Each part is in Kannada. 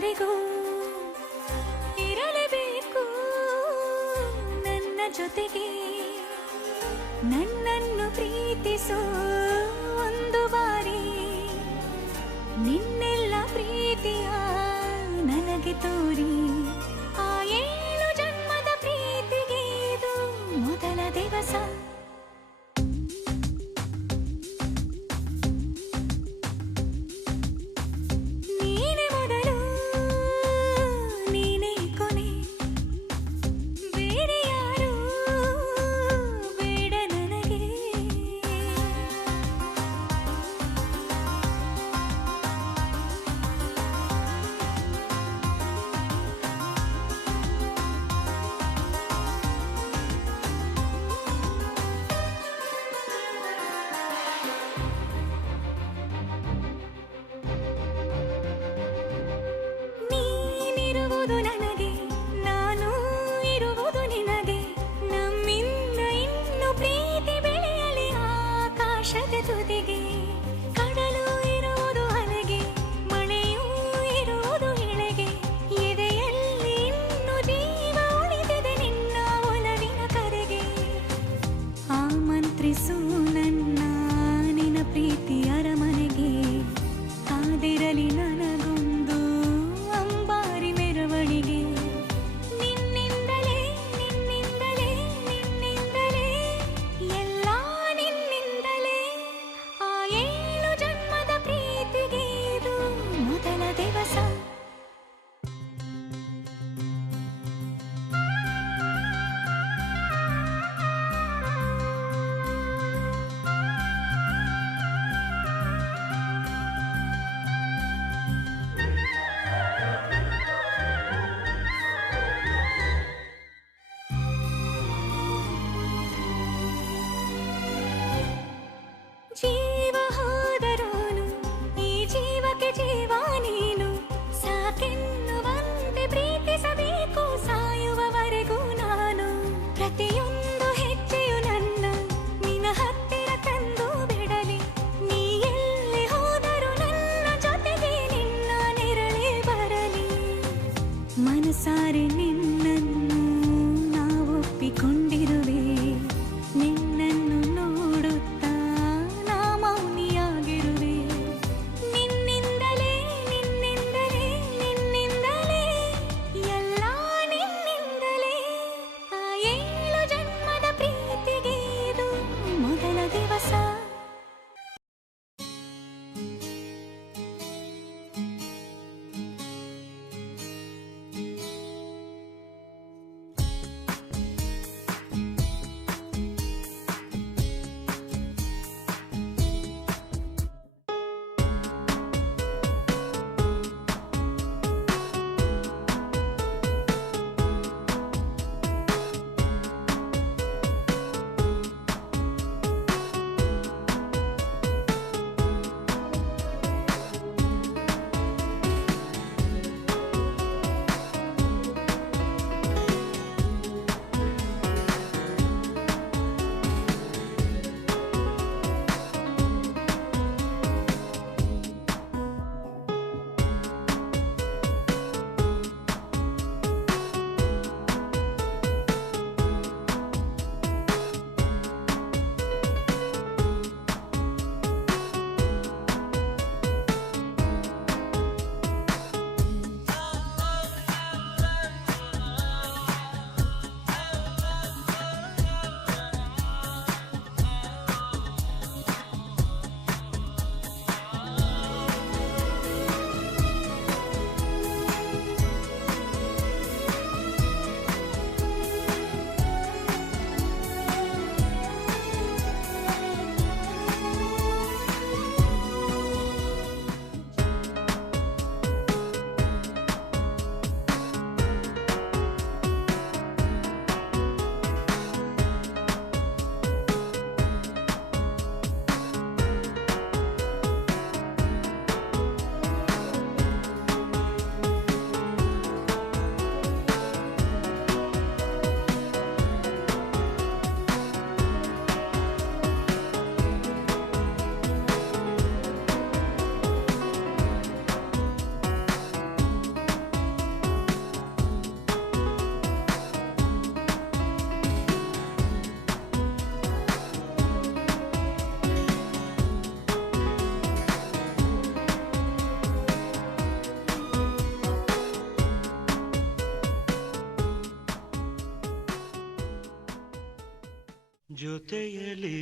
ಕೊನೆಯವರೆಗೂ ಇರಲೇಬೇಕು ನನ್ನ ಜೊತೆಗೆ. ನನ್ನನ್ನು ಪ್ರೀತಿಸೋ ಒಂದು ಬಾರಿ ನಿನ್ನೆಲ್ಲ ಪ್ರೀತಿಯ ನನಗೆ ತೋರಿ. ಆ 7 ಜನ್ಮದ ಪ್ರೀತಿಗೆ ಇದು ಮೊದಲ ದಿವಸ. ನೀನೇ ಮೊದಲು ನೀನೇ ಕೊನೆ, ಬೇರೆ ಯಾರು ಬೇಡ ನನಗೆ. ನೀನಿರುವುದು ನನಗೆ, ನಾನು ಇರುವುದು ನಿನಗೆ. ನಮ್ಮಿಂದ ಇನ್ನು ಪ್ರೀತಿ ಬೆಳೆಯಲಿ ಆಕಾಶದ ತುದಿಗೆ. ಕಡಲು ಇರುವುದು ಅಲೆಗೆ, ಮಳೆಯೂ ಇರುವುದು ಎಳೆಗೆ. ಎದೆಯಲ್ಲಿ ಇನ್ನು ಜೀವ ಉಳಿದಿದೆ ನಿನ್ನ ಒಲವಿನ ಕರೆಗೆ. ಆಮಂತ್ರಿಸು ನನ್ನ ನಿನ್ನ ಪ್ರೀತಿ ಅರಮನೆಗೆ. ಕಾದಿರಲಿ ನನಗೊಂದು ಅಂಬಾರಿ ಮೆರವಣಿಗೆ. ನಿನ್ನಿಂದಲೇ ನಿನ್ನಿಂದಲೇ ನಿನ್ನಿಂದಲೇ ಎಲ್ಲ ನಿನ್ನಿಂದಲೇ ಜೊತೆಯಲಿ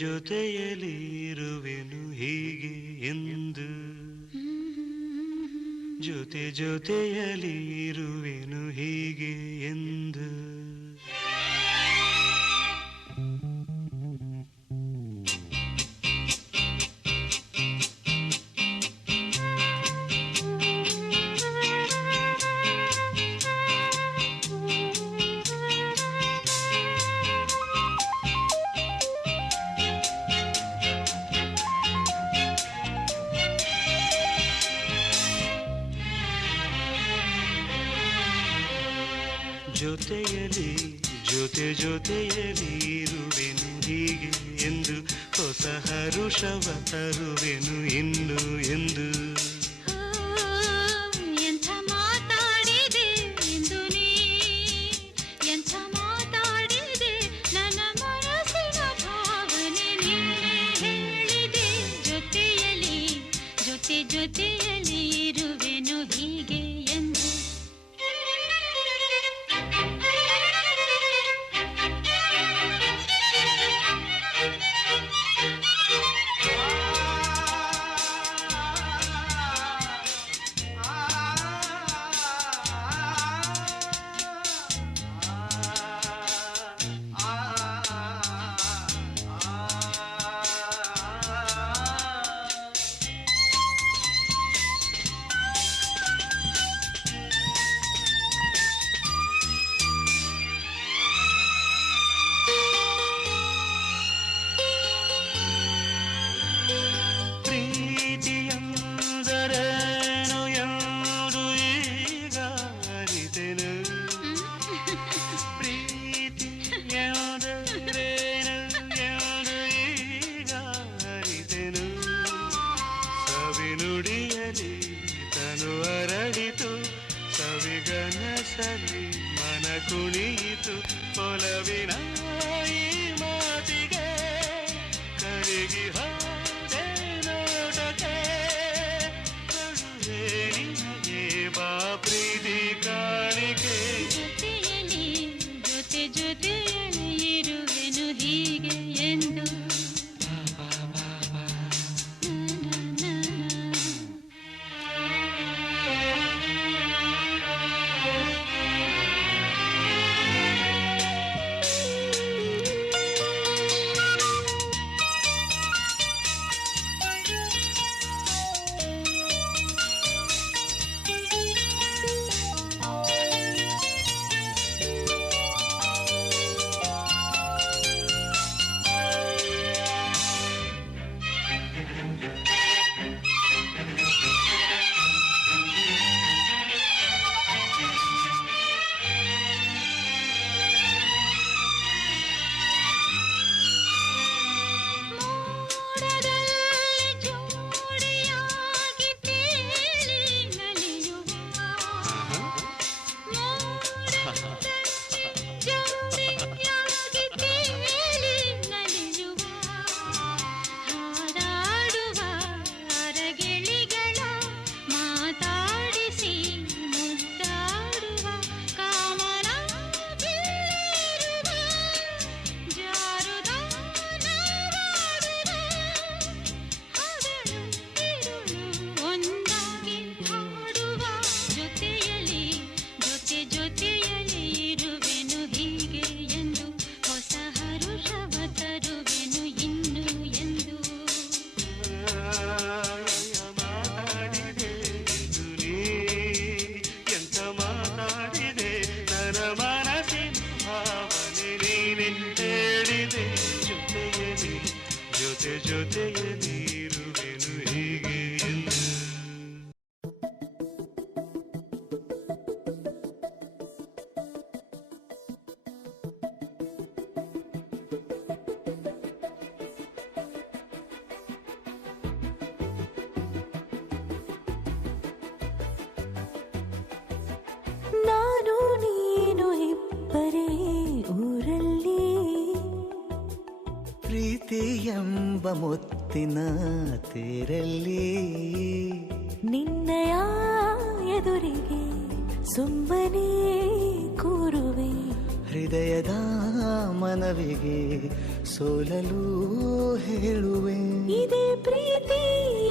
ಜೊತೆಯಲಿ ಇರುವೆನು ಹೀಗೆ ಎಂದು ಜೊತೆಯಲಿ ಇರುವೆನು ಹೀಗೆ ಎಂದು ಜೊತೆಯಲಿ ಜೊತೆಯಲಿ ಇರುವೆನು ಹೀಗೆ ಎಂದು ಹೊಸ ಹರುಷವ ತರುವೆನು ಇನ್ನು ಎಂದು ಎಂಥ ಮಾತಾಡಿದೆ ಎಂದು ನೀ ಎಂಥ ಮಾತಾಡಿದೆ ನನ್ನ ಮನಸ್ಸಿನ ಭಾವನೆ ನೀನೇ ಹೇಳಿದೆ ಜೊತೆಯಲಿ ಜೊತೆಯಲಿ ಇರುವೆನು ಹೀಗೆ ಎಂದು ಸವಿಗನಸಲಿ ಮನ ಕುಣಿಯಿತು ಒಲವಿನ ಈ ಮಾತಿಗೆ ಕರಗಿ ಹೋದೆ ನೋಟಕ್ಕೆ ಕಳುವೆ ನಿನಗೆ ಬಾ ಪ್ರೀತಿ ಕಾಣಿಕೆ ಜೊತೆಯಲಿ ಜೊತೆಯಲಿ ಇರುವೆನು ಹೀಗೆ ಎಂದು ಜೊತೆಯಲಿ ಇರುವೆನು ಹೀಗೆ ಎಂದು ನಾನು ನೀನು ಇಬ್ಬರೇ ಊರಲ್ಲಿ ಪ್ರೀತಿ ಎಂಬ ಮುತ್ತಿನ ತೇರಲ್ಲಿ ನಿನ್ನಯ ಎದುರಿಗೆ ಸುಮ್ಮನೆ ಕೂರುವೆ ಹೃದಯದ ಮನವಿಗೆ ಸೋಲಲು ಹೇಳುವೆ. ಇದೇ ಪ್ರೀತಿ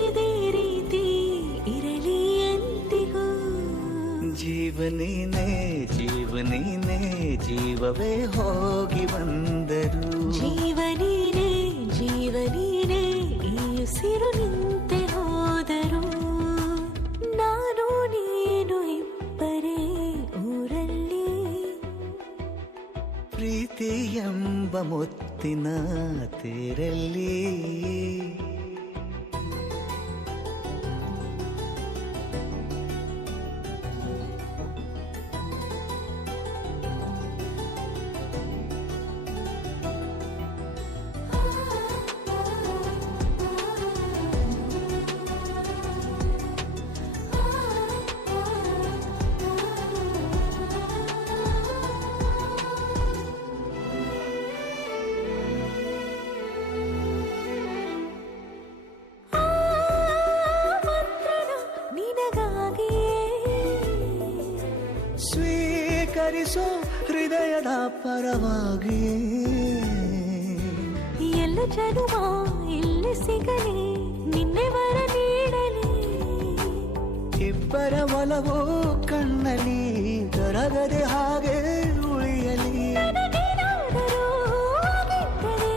ಇದೇ ರೀತಿ ಇರಲಿ ಎಂದಿಗೂ. ಜೀವನೇನೆ ಜೀವನೇನೆ ಜೀವವೇ ಹೋಗಿ ಬಂದರು. ಜೀವನೀನೇ ಜೀವನೀನೇ ಈ ಉಸಿರು ನಿಂತೆ ಹೋದರು. ನಾನು ನೀನು ಇಬ್ಬರೇ ಊರಲ್ಲಿ. ಪ್ರೀತಿ ಎಂಬ ಮುತ್ತಿನ ತೇರಲ್ಲಿ ಸ್ವೀಕರಿಸೋ ಹೃದಯದ ಪರವಾಗಿ. ಎಲ್ಲ ಜನುಮ ಇಲ್ಲಿ ಸಿಗಲಿ ನಿನ್ನೆ ವರ ನೀಡಲಿ. ಇಬ್ಬರ ಒಲವು ಕಣ್ಣಲ್ಲಿ ಕರಗದೆ ಹಾಗೆ ಉಳಿಯಲಿ. ನನಗೇನಾದರೂ ಆಗಿದ್ದರೆ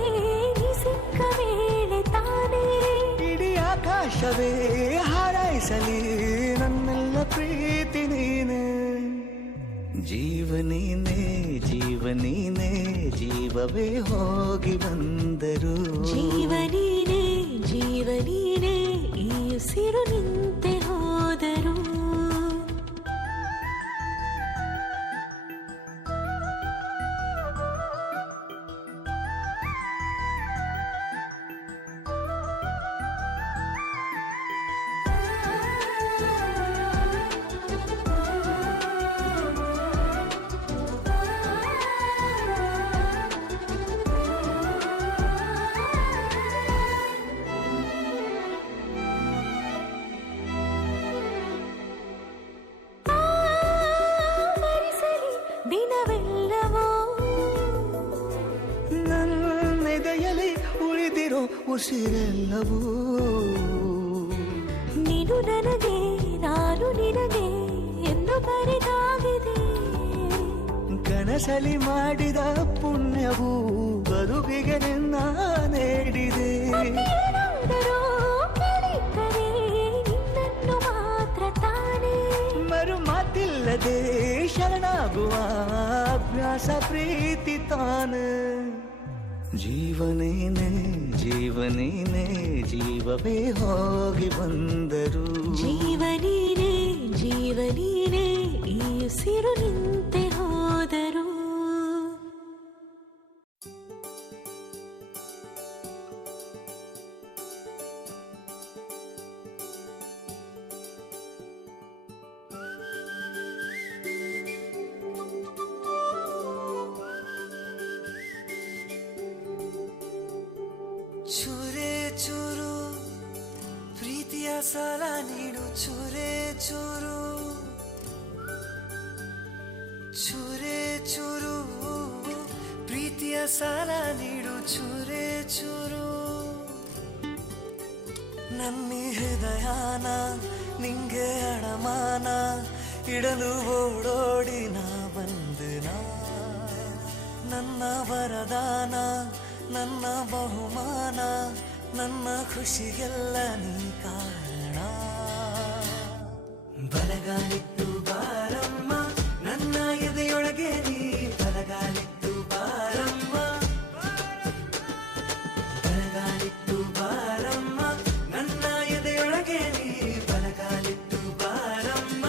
ನೀ ಸಿಕ್ಕ ವೇಳೆ ತಾನೇ ಇಡೀ ಆಕಾಶವೇ ಹಾರೈಸಲಿ ನನ್ನೆಲ್ಲ ಪ್ರೀತಿ ನೀನೆ. ಜೀವನೀನೇ ಜೀವನೀನೇ ಜೀವವೇ ಹೋಗಿ ಬಂದರು. ಜೀವನೀನೇ ಜೀವನೀನೇ ಈ ಉಸಿರು ನಿಂತೆ ಹೋದರು. ದಿನವೆಲ್ಲವೋ ನನ್ನೆದೆಯಲ್ಲಿ ಉಳಿದಿರೋ ಉಸಿರೆಲ್ಲವೂ ನೀನು ನನಗೆ ನಾನು ನಿನಗೆ ಎಂದು ಬರೆದಾಗಿದೆ. ಕನಸಲಿ ಮಾಡಿದ ಪುಣ್ಯವು ಬದುಕಿಗೆ ನಿನ್ನ ನೀಡಿದೆ. ಏನಾದರೂ ಕೇಳಿದ್ದರೆ ನಿನ್ನನ್ನು ಮಾತ್ರ ತಾನೇ. ಮರು ಮಾತಿಲ್ಲದೆ ಶರಣಾಗುವ ಅಭ್ಯಾಸ ಪ್ರೀತಿ ತಾನೆ. ಜೀವನೇನೆ ಜೀವನೇನೆ ಜೀವವೇ ಹೋಗಿ ಬಂದರು. ಜೀವನೀನೇ ಜೀವನೀನೇ ಈ ಉಸಿರು ನಿಂತೆ ಹೋದರು. ಚೂರೇ ಚೂರು ಪ್ರೀತಿಯ ಸಾಲ ನೀಡು. ಚೂರೇ ಚೂರು ಚೂರೇ ಚೂರು ಪ್ರೀತಿಯ ಸಾಲ ನೀಡು. ಚೂರೇ ಚೂರು ನನ್ನಿ ಹೃದಯನ ನಿಂಗೆ ಅಡಮಾನ ಇಡಲು ಓಡೋಡಿ ನಾ ಬಂದನ. ನನ್ನ ವರದಾನ ನನ್ನ ಬಹುಮಾನ ನನ್ನ ಖುಷಿಗೆಲ್ಲ ನೀ ಕಾರಣ. ಬಲಗಾಲಿತ್ತು ಬಾರಮ್ಮ ನನ್ನ ಎದೆಯೊಳಗೆ ನೀ. ಬಲಗಾಲಿತ್ತು ಬಾರಮ್ಮ ಬಲಗಾಲಿತ್ತು ಬಾರಮ್ಮ ನನ್ನ ಎದೆಯೊಳಗೆ ನೀ. ಬಲಗಾಲಿತ್ತು ಬಾರಮ್ಮ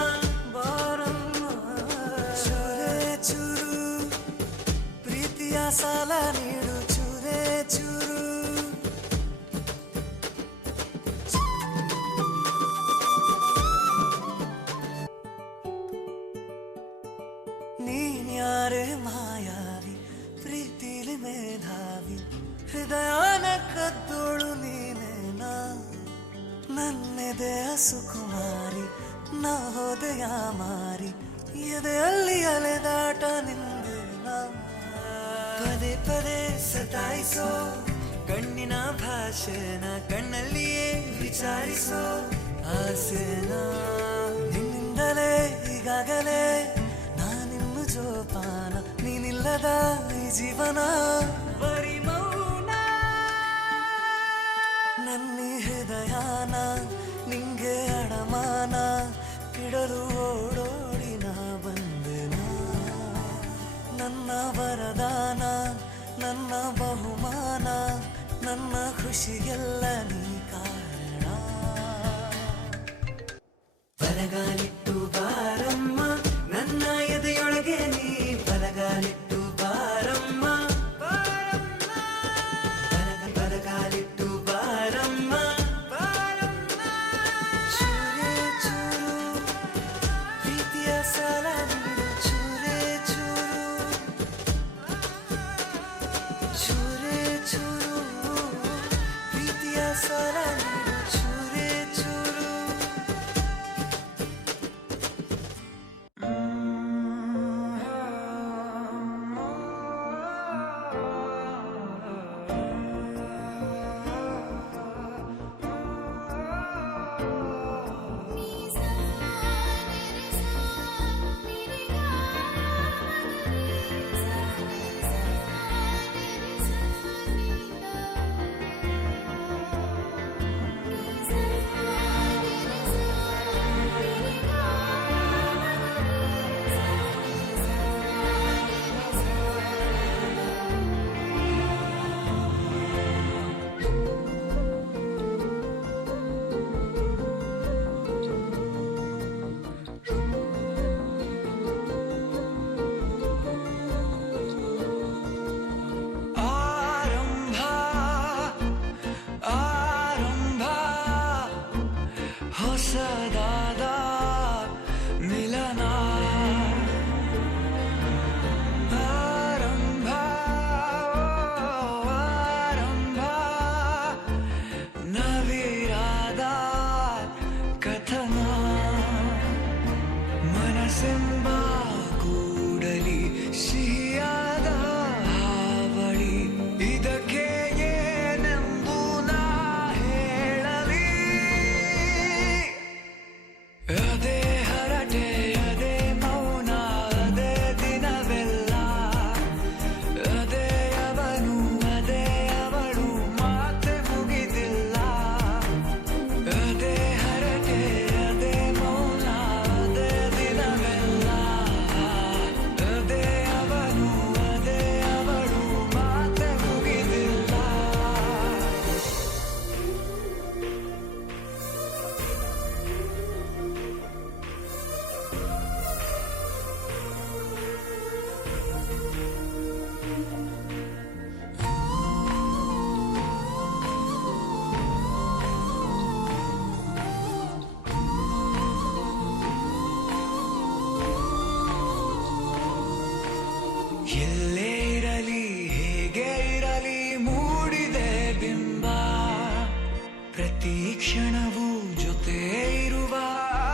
ಬಾರಮ್ಮ. ಚೂರೇ ಚೂರು ಪ್ರೀತಿಯ ಸಾಲ ನೀಡು. ಚೂರೇ ಚೂರು ನೀನ್ಯಾರೇ ಮಾಯಾವಿ ಪ್ರೀತಿಲಿ ಮೇಧಾವಿ. ಹೃದಯನ ಕದ್ದೋಳು ನೀನೇನಾ. ನನ್ನೆದೆಯ ಸುಕುಮಾರಿ ನಾ ಹೋದೆಯ ಮಾರಿ. ಎದೆಯಲ್ಲಿ ಅಲೆದಾಟ ನಿಂದೇನಾ. ಪದೇ ಸತಾಯಿಸೋ ಕಣ್ಣಿನ ಭಾಷೆನ ಕಣ್ಣಲ್ಲಿಯೇ ವಿಚಾರಿಸೋ ಆಸೆನ ನಿನ್ನಿಂದಲೇ ಈಗಾಗಲೇ ನಾನಿನ್ನು ಜೋಪಾನ ನೀನಿಲ್ಲದ ಈ ಜೀವನ ಬರೀ ಮೌನ ನನ್ನ ಹೃದಯನ ನಿಂಗೆ ಅಡಮಾನ ಇಡಲು ಓಡೋಡಿ ನಾ ಬಂದೆನ ನನ್ನ ವರದಾನ ನನ್ನ ಬಹುಮಾನ ನನ್ನ ಖುಷಿಗೆಲ್ಲ ನೀ ಕಾರಣ ಬಲಗಾಲಿಟ್ಟು ಬಾರಮ್ಮ ನನ್ನ ಎದೆಯೊಳಗೆ ನೀ ಬಲಗಾಲಿಟ್ಟು ಬಾರಮ್ಮ ಬಲಗಾಲಿಟ್ಟು ಬಾರಮ್ಮ ಚೂರೇ ಚೂರು ಪ್ರೀತಿಯ ಸಾಲ ನೀಡು ಚೂರೇ ಚೂರು ಚೂರೇ ಚೂರು ಪ್ರೀತಿಯ ಸಾಲ ನೀಡು ಚೂರೇ ಚೂರು ಹೊಸದಾದ ಮಿಲನ ಆರಂಭ ಆರಂಭ ನವಿರಾದ ಕಥನ ಮನಸ್ಸೆಂಬ ಕೂಡಲಿ ಸಿಹಿಯಾದ ಹಾವಳಿ ಇದಕ್ಕೆ ಏನೆಂಬು ನಾ ಹೇಳಲಿ ಅದೇ ಹರಟೆ ಅದೇ ಮೌನ ಅದೇ ದಿನವೆಲ್ಲ ಅದೇ ಅವನು ಅದೇ ಅವಳು ಮಾತೆ ಮುಗಿದಿಲ್ಲ ಅದೇ ಹರಟೆ ಅದೇ ಮೌನ ಅದೇ ದಿನವೆಲ್ಲ ಅದೇ ಅವನು ಅದೇ ಅವಳು ಮಾತೆ ಮುಗಿದಿಲ್ಲ ಎಲ್ಲೇ ಇರಲಿ ಹೇಗೆ ಇರಲಿ ಮೂಡಿದೆ ಬಿಂಬ ಪ್ರತಿ ಕ್ಷಣವೂ ಜೊತೆ ಇರುವ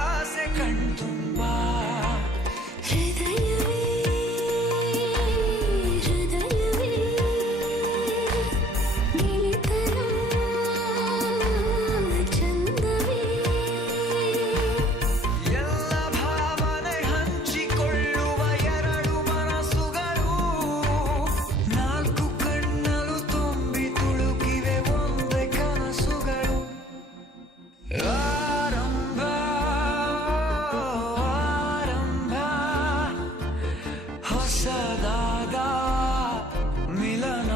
ಆಸೆ ಕಣ್ತುಂಬ ಹೃದಯವೇ ಹೃದಯವೇ ಗೆಳೆತನ ಚಂದವೇ ಎಲ್ಲ ಭಾವನೆ ಹಂಚಿಕೊಳ್ಳುವ ಎರಡು ಮನಸ್ಸುಗಳು ನಾಲ್ಕು ಕಣ್ಣಲು ತುಂಬಿ ತುಳುಕಿವೆ ಒಂದೇ ಕನಸುಗಳು ಆರಂಭ ಆರಂಭ ಹೊಸದಾದ ಮಿಲನ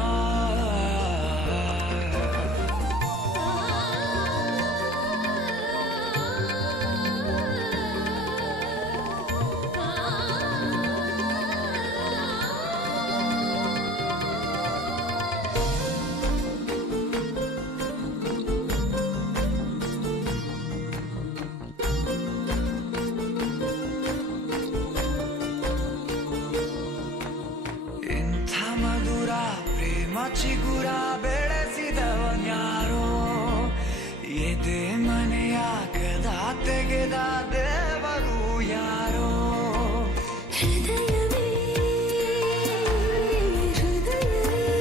ಇಂಥ ಮಧುರ ಪ್ರೇಮ ಚಿಗುರ ಬೆಳೆಸಿದವನ್ಯಾರೋ ಎದೆ ಮನೆಯ ಕದ ತೆಗೆದ ದೇವರು ಯಾರೋ ಹೃದಯವೇ ಹೃದಯವೇ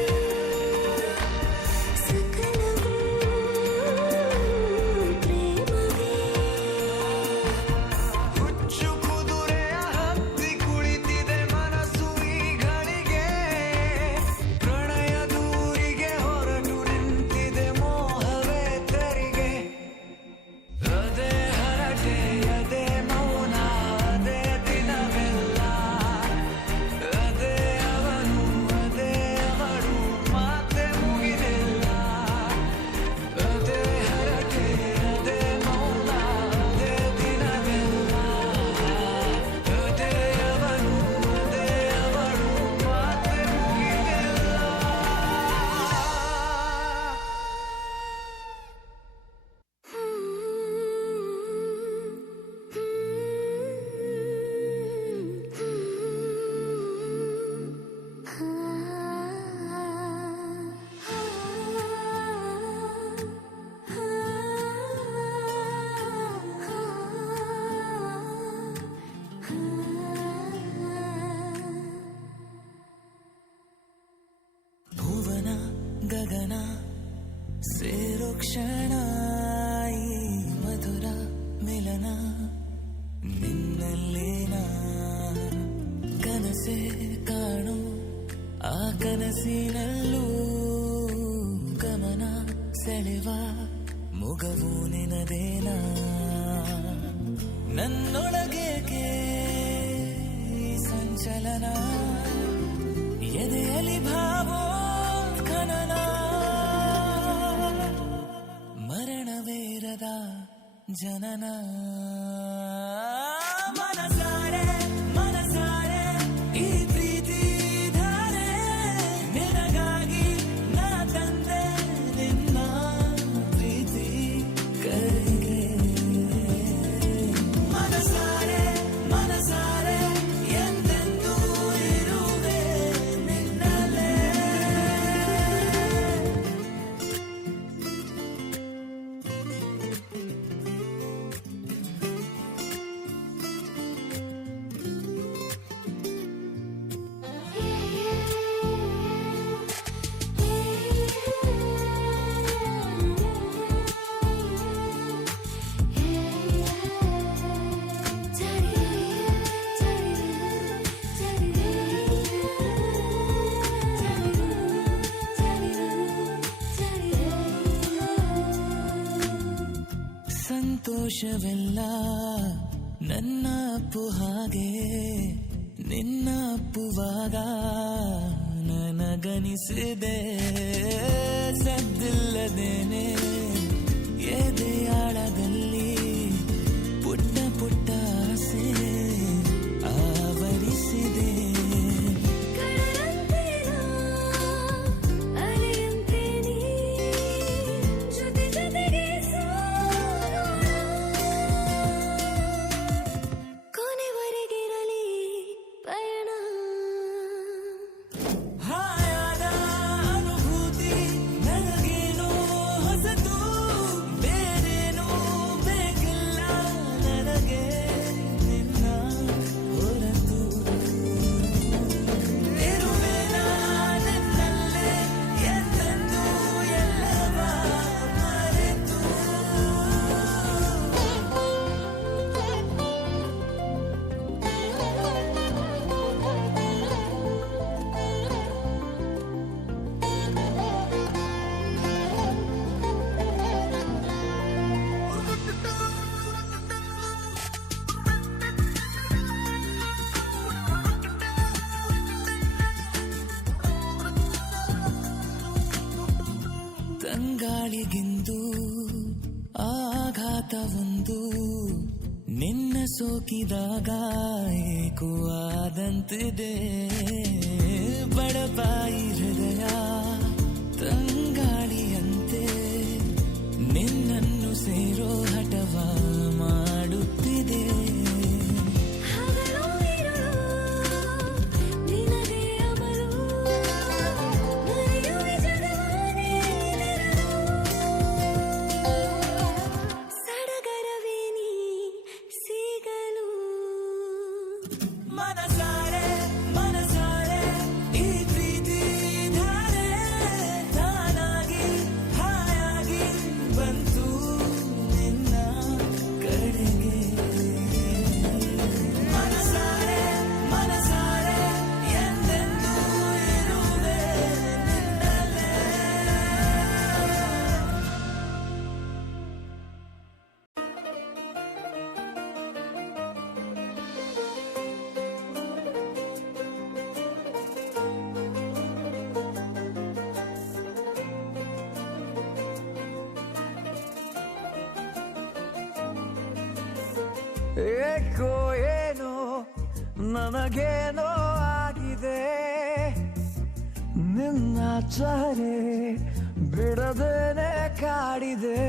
ಸೇರೋ ಕ್ಷಣ ಈ ಮಧುರ ಮಿಲನ ನಿನ್ನಲ್ಲೇನ ಕನಸೆ ಕಾಣು ಆ ಕನಸಿನಲ್ಲೂ ಗಮನ ಸೆಳೆವ ಮುಗವು ನಿನದೇನ ನನ್ನೊಳಗೇಕೆ ಈ ಸಂಚಲನ ಎದೆಯಲ್ಲಿ ಭಾವೋತ್ಖನನ ಮರಣವೇರದ ಜನನ ಮನಸಾರೆ ಮನಸಾರೆ ಈ ಪ್ರೀತಿ ಧಾರೆ ನಿನಗಾಗಿ ನಾ ತಂದೆ ನಿನ್ನ ಪ್ರೀತಿ ಕೈಗೆ ಮನಸಾರೆ ಮನಸಾರೆ ಎಂದೆಂದೂ ಇರುವೆ ನಿನ್ನಲ್ಲೇ ಸಂತೋಷವೆಲ್ಲ ನನ್ನ ಅಪ್ಪು ಹಾಗೆ ನಿನ್ನ ಅಪ್ಪುವಾಗ ನನಗನಿಸಿದೆ ಸದ್ದಿಲ್ಲದೇನೆ ಎದೆಯಾಳದಲ್ಲಿ ಪುಟ್ಟ ಪುಟ್ಟ ಆಸೆ ಆವರಿಸಿದೆ ಹಾಯಾದ ಅನುಭೂತಿ ನನಗೇನು ಹೊಸತು ಬೇರೇನು ಬೇಕಿಲ್ಲ ನನಗೆ ನಿನ್ನ ಹೊರತು ಇರುವೆ ನಿನ್ನಲ್ಲೇ ಎಂದೆಂದೂ ಎಲ್ಲವ ಮರೆತು ತಂಗಾಳಿಗಿಂದು ಆಘಾತವೊಂದು ನಿನ್ನ ಸೋಕಿದಾಗ ಏಕೋ ಆದಂತಿದೆ ಬಡಪಾಯಿ ಹೃದಯ ತಂಗಾಳಿಯಂತೆ ನಿನ್ನನ್ನು ಸೇರೋ ಹಠವ ಮಾಡುತ್ತಿದೆ ಮನಸಾರೆ ಮನಸಾರೆ ಈ ಪ್ರೀತಿ ಧಾರೆ ತಾನಾಗಿ ಹಾಯಾಗಿ ಬಂತು ನಿನ್ನ ಕಡೆಗೆ ಮನಸಾರೆ ಮನಸಾರೆ ಎಂದೆಂದೂ ಇರುವೆ ನಿನ್ನಲ್ಲೇ ಏಕೋ ಏನೋ ನನಗೇನೋ ಆಗಿದೆ ನಿನ್ನ ಚಹರೆ ಬಿಡದೇನೆ ಕಾಡಿದೆ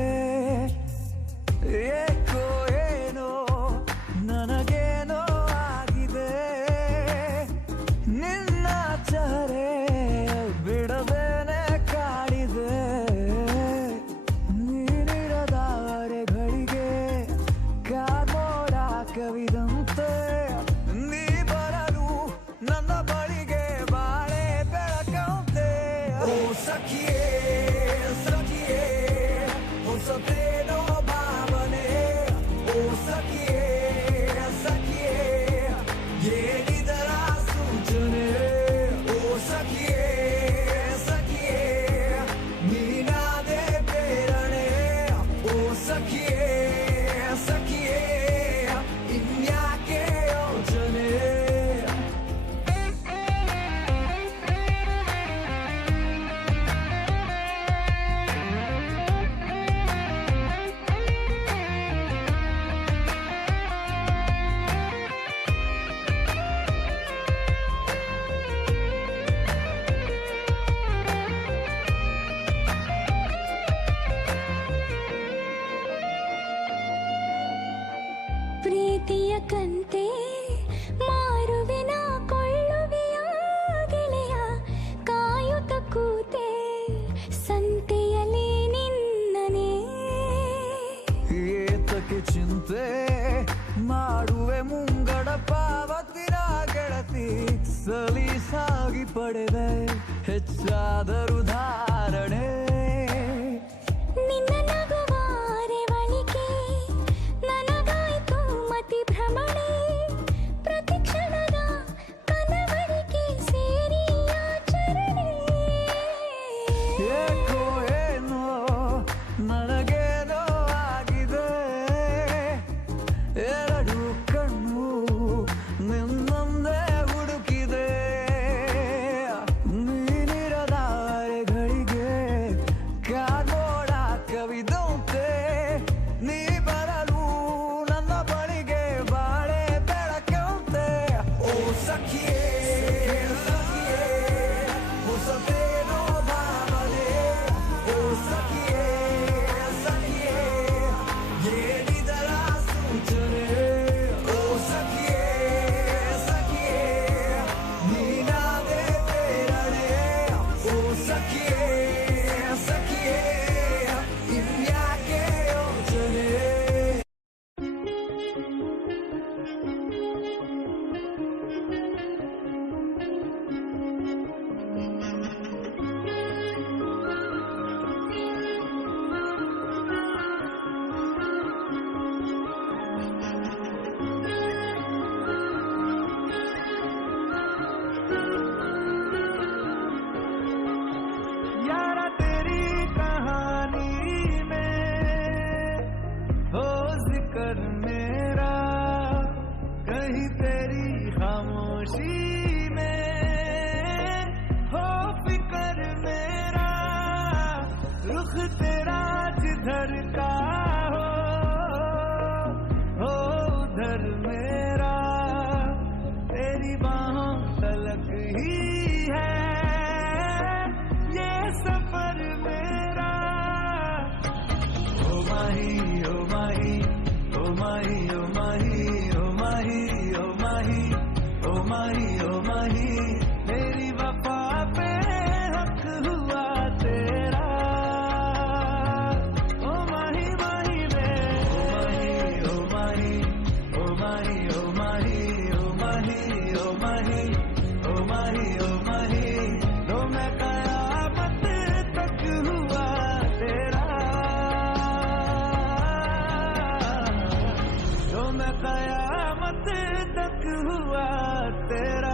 ಏಕೋ ಏನೋ ನನಗೇನೋ ಆಗಿದೆ ನಿನ್ನ ಚಹರೆ ಬಿಡದೇನೆ ಕಾಡಿದೆ ನೀನಿರದ ಅರೆಗಳಿಗೆ ಕಾಮೋಡ ಕವಿದಂತೆ ನೀ ಬರಲು ನನ್ನ ಬಳಿಗೆ ಬಾಳೆ ಬೆಳಕಂತೆ ಓ ಸಖಿಯೇ ಸಖಿಯೇ ಪ್ರೀತಿಯ ಕಂತೆ ಮಾರುವೆನ ಕೊಳ್ಳುವೆಯ ಗೆಳೆಯ ಕಾಯುತ್ತ ಕೂತೆ ಸಂತೆಯಲ್ಲಿ ನಿನ್ನನೆ ಏತಕ್ಕೆ ಚಿಂತೆ ಮಾಡುವೆ ಮುಂಗಡ ಪಾವತಿನ ಗೆಳತಿ ಸಲೀಸಾಗಿ ಪಡೆದೆ ಹೆಚ್ಚಾದರೂ ಧಾರಣೆ ನಿನ್ನ ನಗುವಾರೆ ಬಳಿಕೆ ನನಗಾಯ್ತು ಮತಿ ಭ್ರಮಣೆ ಪ್ರತಿ ಕ್ಷಣದ ಕನವರಿಕೆ ಸೇರಿ ಆಚರಣೆ ಏಕೋ ಏನೋ ನನಗೇನೋ ಆಗಿದೆ ಎರಡು ಕಣ್ಣು ನಿನ್ನೊಂದೇ ಹುಡುಕಿದೆ ನೀನಿರದ ಅರೆಗಳಿಗೆ ಕಾಗೋಡ ಕವಿದಂತೆ ನೀ ಬರಲು ನನ್ನ ಬಳಿಗೆ ಬಾಳೆ ಬೆಳಕಂತೆ ಓ ಸಖಿಯೇ ಸಖಿಯೇ ಹೊಸತೇನೋ ಭಾವನೆ ಓ ಸಖಿಯೇ ಸಖಿಯೇ ಹೇಳಿದರ ಸೂಚನೆ ಓ ಸಖಿಯೇ ಸಖಿಯೇ ನೀನಾದೆ ಪ್ರೇರಣೆ ಓ ಸಖಿಯೇ ಸಖಿಯೇ ಇನ್ಯಾಕೆ ಯೋಚನೆ यारा तेरी कहानी में हो जिक्र मेरा कहीं तेरी खामोशी में हो फिक्र मेरा रुख तेरा जिधर का हो उधर मेरा तेरी बाहों तलक ही है ये सफर मेरा ओ माही ओ माही ओ माही ओ माही ओ माही ओ माही ओ माही ओ माही मेरी वफा पे हक हुआ तेरा ओ माही माही वे ओ माही ओ माही ओ माही ओ माही ओ माही ओ माही ओ माही लो मैं कयामत तक हुआ तेरा लो मैं कयामत तक हुआ तेरा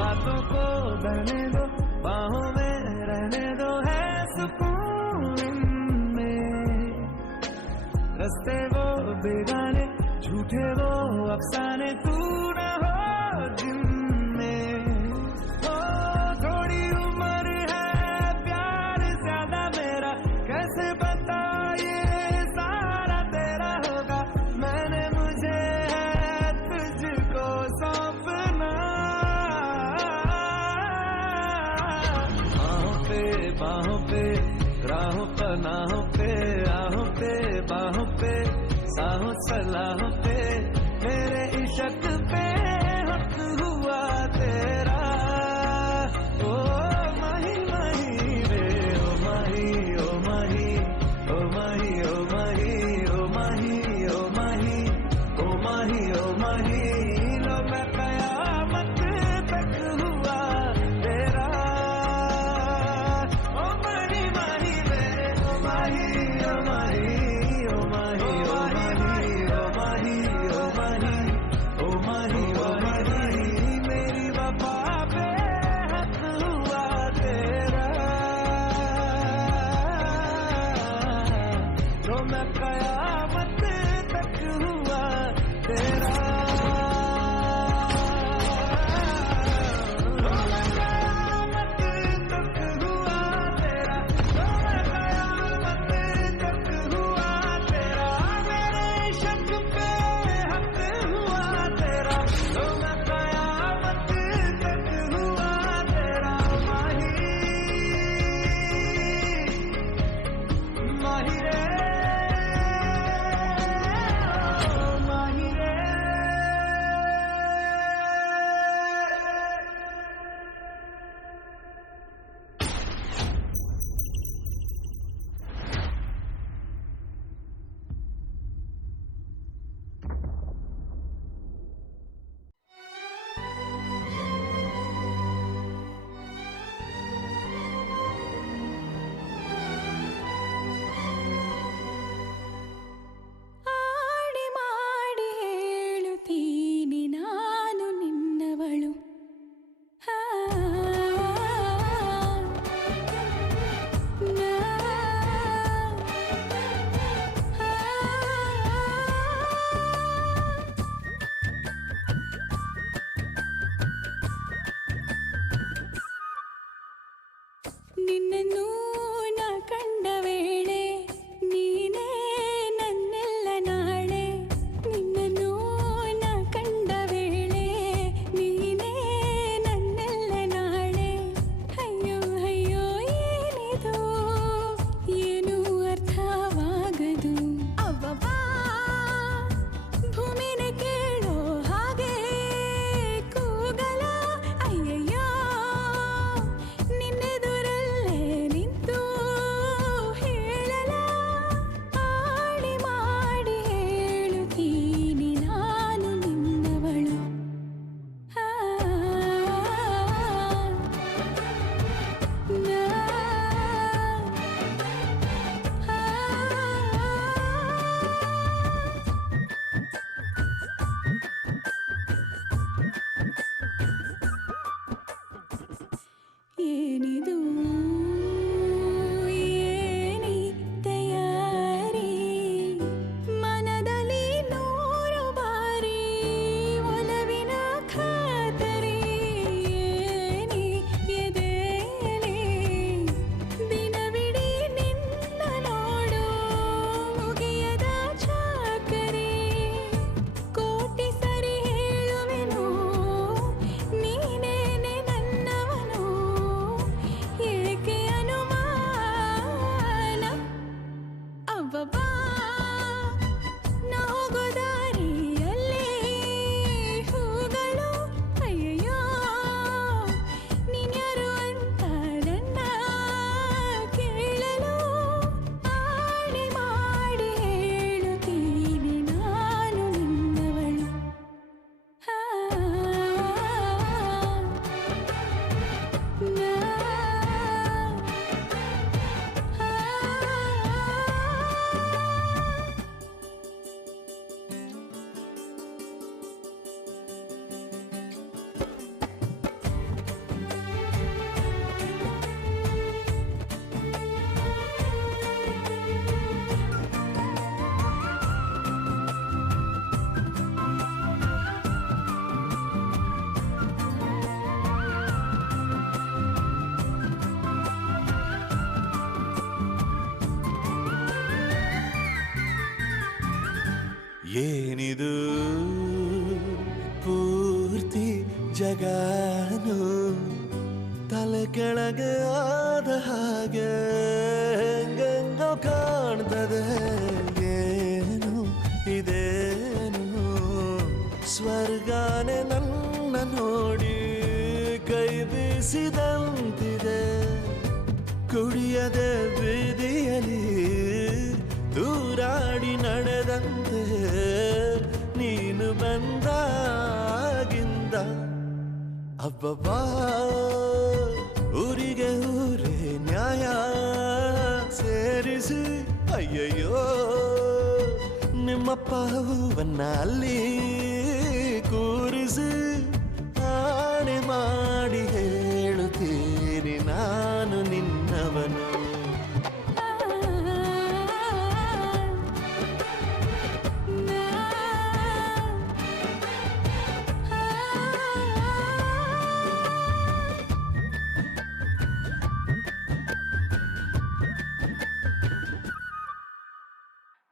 बातों को बहने दो बाहों में रहने दो है सुकून इनमें रस्ते वो बेगाने झूठे वो अफसाने तू न हो जिनमें ओ थोड़ी उम्र है प्यार ज्यादा मेरा कैसे बता ये सारा तेरा होगा मैंने मुझे है तुझको सौंपना बाहों पे राहों पनाहों पे आहों पे बाहों पे साहों सलाहों पे मेरे इश्क पे हक हुआ तेरा ओ माही माही रे ओ माही ओ माही ओ माही ओ माही ओ माही ओ माही ओ माही ओ माही लो मैं कयामत तक हुआ तेरा ओ माही माही रे ओ माही ओ माही ओ माही ओ माही ओ माही ಏನಿದು ಪೂರ್ತಿ ಜಗಾನು ತಲೆ ಕೆಳಗೆ ಆದ ಹಾಗೆ ಹೆಂಗೆಂಗೋ ಕಾಣ್ತದೆ. ಏನು ಇದೇನು ಸ್ವರ್ಗಾನೆ ನನ್ನ ನೋಡಿ ಕೈ ಬೀಸಿದಂತಿದೆ. ಕುಡಿಯದೆ ಬೀದಿಯಲ್ಲಿ ದೂರಾಡಿ ನಡೆದಂತೆ ನೀನು ಬಂದಾಗಿಂದ ಅಬ್ಬಬ್ಬಾ ಊರಿಗೆ ಊರೇ ನ್ಯಾಯ ಸೇರಿಸಿ ಅಯ್ಯಯ್ಯೋ ನಿಮ್ಮಪ್ಪ ಹೂವನ್ನ ಅಲ್ಲಿ ಕೂರಿಸಿ ಆಣೆ ಮಾಡಿ ಹೇಳುತ್ತೀನಿ ನಾನು ನಿನ್ನವನು.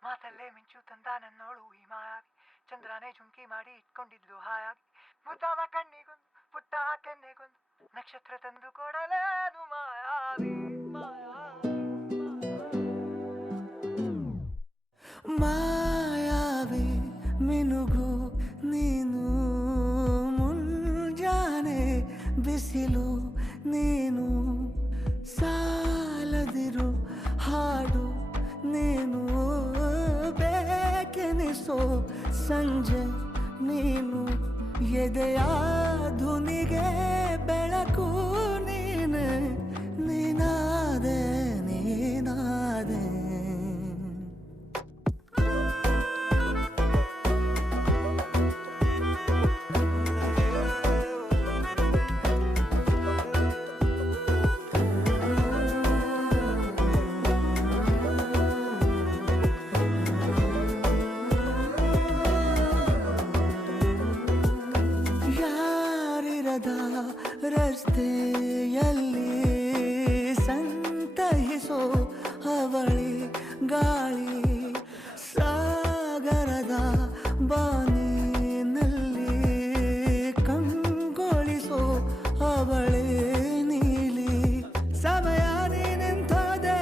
ಮಾತಲ್ಲೇ ಮಿಂಚು ತಂದ ನನ್ನೋಳು ಈ ಮಾಯಾವಿ, ಚಂದ್ರನೇ ಜುಂಕಿ ಮಾಡಿ ಇಟ್ಕೊಂಡಿದ್ಲು ಹಾಯಾಗಿ, ಮುದ್ದಾದ ಕಣ್ಣಿಗೊಂದು ಪುಟ್ಟ ಕೆನ್ನೆಗೊಂದು ನಕ್ಷತ್ರ ತಂದು ಕೊಡಲೇನು ಮಾಯಾವಿ ಮಾಯಾವಿ ಮಿನುಗು ನೀನು, ಮುಂಜಾನೆ ಬಿಸಿಲು ನೀನು, ಸಾಲದಿರು ಹಾಡು ನೀನು, ಬೇಕೆನಿಸೋ ಸಂಜೆ ನೀನು, ಎದೆಯ ಧುನಿಗೆ ಬೆಳಕು ನೀನು, ನೀನಾದೆ ನೀನಾದೆ. ರಸ್ತೆಯಲ್ಲಿ ಸಂತಹಿಸೋ ಅವಳಿ ಗಾಳಿ, ಸಾಗರದ ಬಾನಿನಲ್ಲಿ ಕಂಗೊಳಿಸೋ ಅವಳೆ ನೀಲಿ, ಸಮಯ ನಿಂತದೆ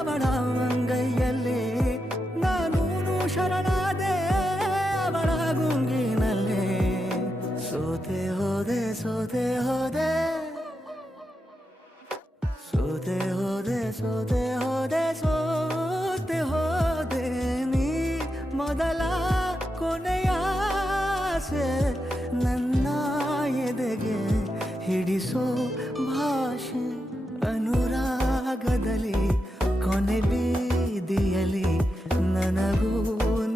ಅವಳ ಅಂಗೈಯಲ್ಲಿ, ನಾನು ಶರಣಾದೆ ಅವಳ ಗುಂಗಿನಲ್ಲಿ, ಸೋತೆ ಹೋದೆ ಸೋತೆ ಹೋದೆ ಸೋತೆ ಹೋದೆ ಸೋತೆ ಹೋದೆ ಸೋತೆ ಹೋದೆ ನೀ ಮೊದಲ ಕೊನೆಯ ಆಸೆ ನನ್ನ ಎದೆಗೆ ಹಿಡಿಸೋ ಭಾಷೆ, ಅನುರಾಗದಲ್ಲಿ ಕೊನೆ ಬೀದಿಯಲ್ಲಿ ನನಗೂ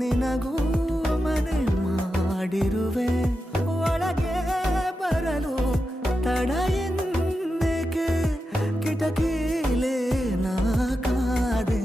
ನಿನಗೂ ಮನೆ ಮಾಡಿರುವೆ, ಒಳಗೆ ಬರಲು ತಡ ಎನ್ನಕ್ಕೆ ಕಿಟಕಿಲೇ ನಾ ಕಾದೆ.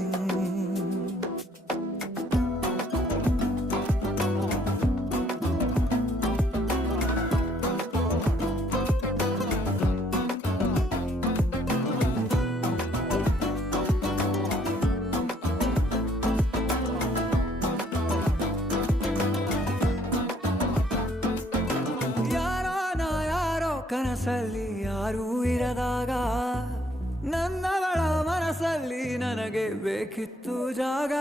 ಕನಸಲ್ಲಿ ಯಾರೂ ಇರದಾಗ ನನ್ನವಳ ಮನಸ್ಸಲ್ಲಿ ನನಗೆ ಬೇಕಿತ್ತು ಜಾಗ,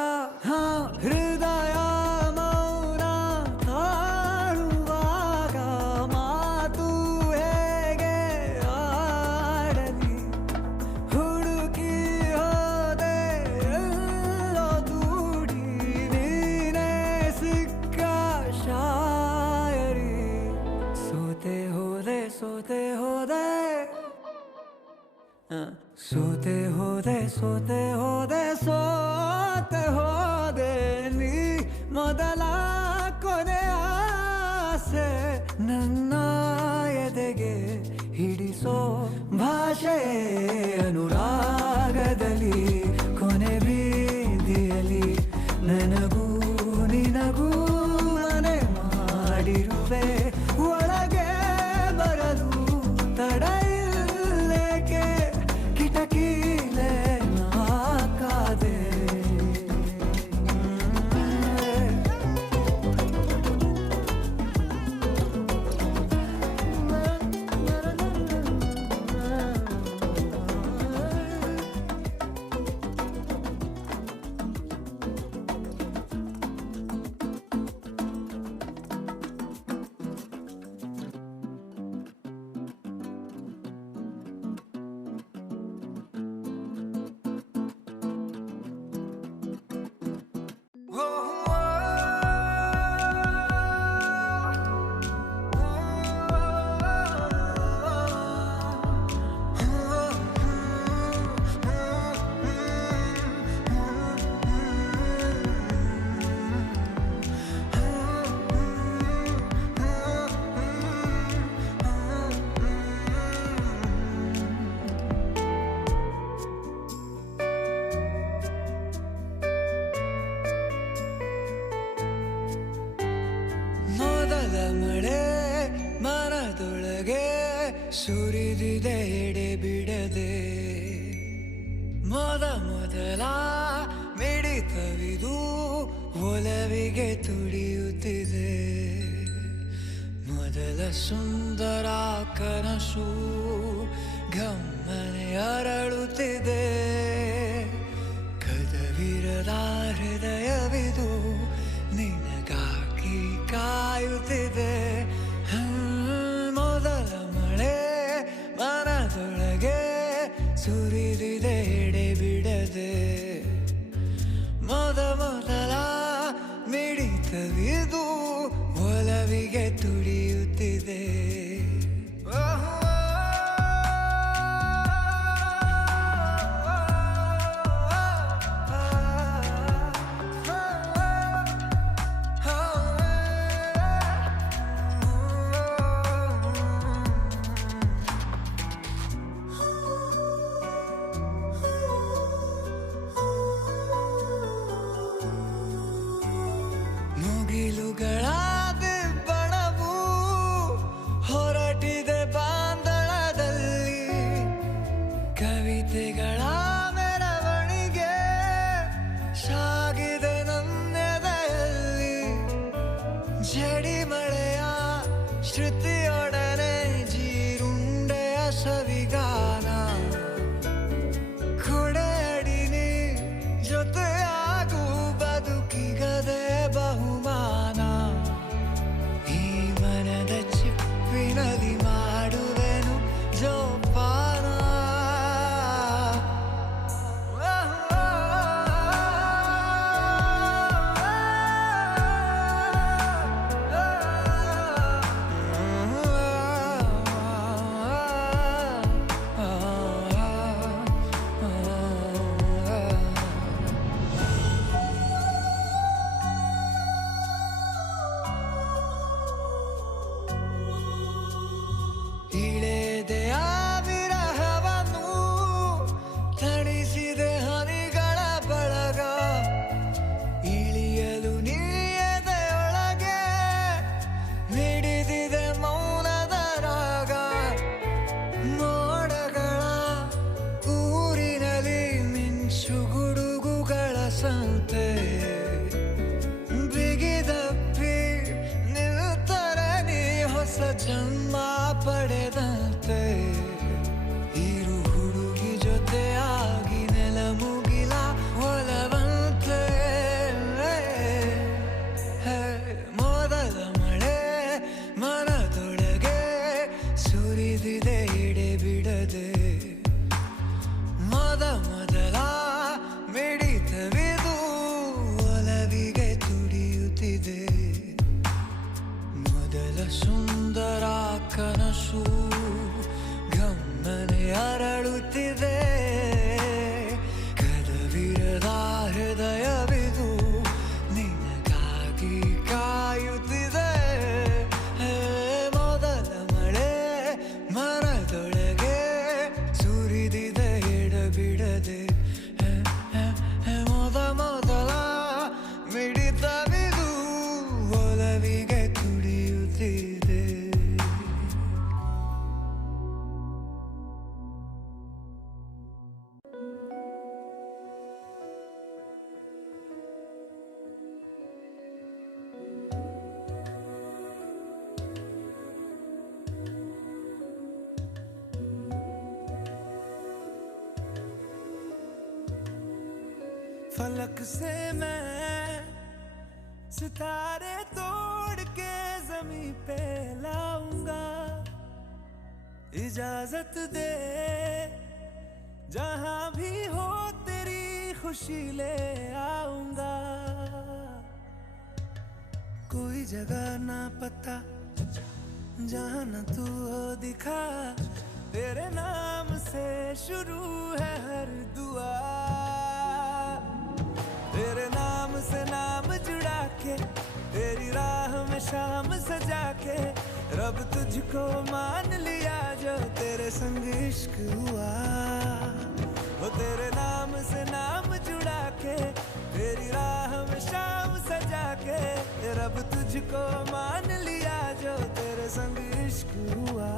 ಹೃದಯ ಮೌನ ತಾಳುವಾಗ ಮಾತು ಹೇಗೆ ಆಡಲಿ, ಹುಡುಕಿ ಹೋದೆ ಎಲ್ಲೋ ದೂಡಿ ನೀನೇ ಸಿಕ್ಕ ಶಾಯರಿ, ಸೋತೆ ಹೋದೆ ಸೋತೆ ಹೋದೆ ಸೋತೆ ಹೋದೆ ಸೋತೆ ಹೋದೆ ಸೋತೆ ಹೋದೆ ನೀ ಮೊದಲ ಕೊನೆಯ ಆಸೆ ನನ್ನ ಎದೆಗೆ ಹಿಡಿಸೋ ಭಾಷೆ, ಅನುರಾಗದಲ್ಲಿ ಕೊನೆ ಬೀದಿಯಲ್ಲಿ ನನಗೂ ನಿನಗೂ ಮನೆ ಮಾಡಿರುವೆ, ಒಳಗೆ ಬರಲು ತಡ ಇಲ್ಲೇಕೆ ಕಿಟಕಿಲೇ ನಾ ಕಾದೆ. ಮೊದಲ ಮಳೆ ಮನದೊಳಗೆ ಸುರಿದಿದೆ ಎಡೆ ಬಿಡದೆ ಮೊದಲ ಮಿಡಿತವಿದು ಒಲವಿಗೆ ತುಡಿಯುತ್ತಿದೆ ಮೊದಲ ಸುಂದರ ಕನಸು ಗಮ್ಮನೆ ಅರಳುತ್ತಿದೆ ಕದವಿರದ ಹೃದಯವಿದು ನಿನಗಾಗಿ ಕಾಯುತ್ತಿದೆ ಮೊದಲ ಮಳೆ ಮನದೊಳಗೆ ಸುರಿದಿದೆ ಎಡೆ ಬಿಡದೆ ಮೊದಲ ಮಿಡಿತವಿದು ಒಲವಿಗೆ ತುಡಿಯುತ್ತಿದೆ ಮುಗಿಲುಗಳ ದಿಬ್ಬಣವು ಹೊರಟಿದೆ ಬಾಂಧಳದಲ್ಲಿ ಕವಿತೆಗಳ ಮೆರವಣಿಗೆ ಸಾಗಿದೆ ನನ್ನೆದೆಯಲ್ಲಿ ಜಡಿ ಮಳೆಯ ಶ್ರುತಿಯೊಡನೆ ಜೀರುಂಡೆಯ ಸವಿಗಾನ ಕೊಡೆಯಡಿನಿ ಜೊತೆಯಾಗೂ ಬದುಕಿಗದೆ ಬಹುಮಾನ ಈ ಮನದ ಚಿಪ್ಪಿನಲ್ಲಿ ಮಾಡುವೆನು ಜೋಪಾನ ಇಳೆದೆಯ ವಿರಹವನ್ನು ತಣಿಸಿದೆ ಹನಿಗಳ ಬಳಗ ಇಳಿಯಲು ನೀಯದೆಯೊಳಗೆ ಮಿಡಿದಿದೆ ಮೌನದ ರಾಗ ಮೋಡಗಳ ಊರಿನಲ್ಲಿ ಮಿಂಚು ಗುಡುಗುಗಳ ಸಂತೆ ಬಿಗಿದಪ್ಪಿ ನಿಲ್ತರೆ ನೀ ಹೊಸ ಜನ್ಮ ಪಡೆದಂತೆ ಇರು ಹುಡುಗಿ ಜೊತೆಯಾಗಿ ನೆಲ ಮುಗಿಲ ಒಲವಂತೆ ಮೊದಲ ಮಳೆ ಮನದೊಳಗೆ ಸುರಿದಿದೆ ಎಡೆ ಬಿಡದೆ ಮೊದಲ ಮಿಡಿತವಿದು ಒಲವಿಗೆ ತುಡಿಯುತ್ತಿದೆ ಮೊದಲ ಸುಂದರ ಕನಸು ಗಮ್ಮನೆ ಅರಳುತ್ತಿದೆ ಕದವಿರದ ಹೃದಯವಿದು ನಿನಗಾಗಿ ಕಾಯುತ್ತಿದೆ ಮೊದಲ ಮಳೆ ಮನದೊಳಗೆ ಸುರಿದಿದೆ ಎಡಬಿಡದೆ ಮೊದಲ ಮಿಡಿತವಿದು ಒಲವಿಗೆ ತುಡಿಯುತ್ತಿದೆ फलक से मैं सितारे तोड़ के जमीन पे लाऊंगा इजाजत दे जहां भी हो तेरी खुशी ले आऊंगा कोई जगह ना पता जहां न तू हो दिखा तेरे नाम से शुरू है हर दुआ तेरे नाम से नाम जुड़ा के तेरी राह में शाम सजा के रब तुझको मान लिया जो तेरे संग इश्क हुआ वो तेरे नाम से नाम जुड़ा के तेरी राह में शाम सजा के रब तुझको मान लिया संग इश्क हुआ।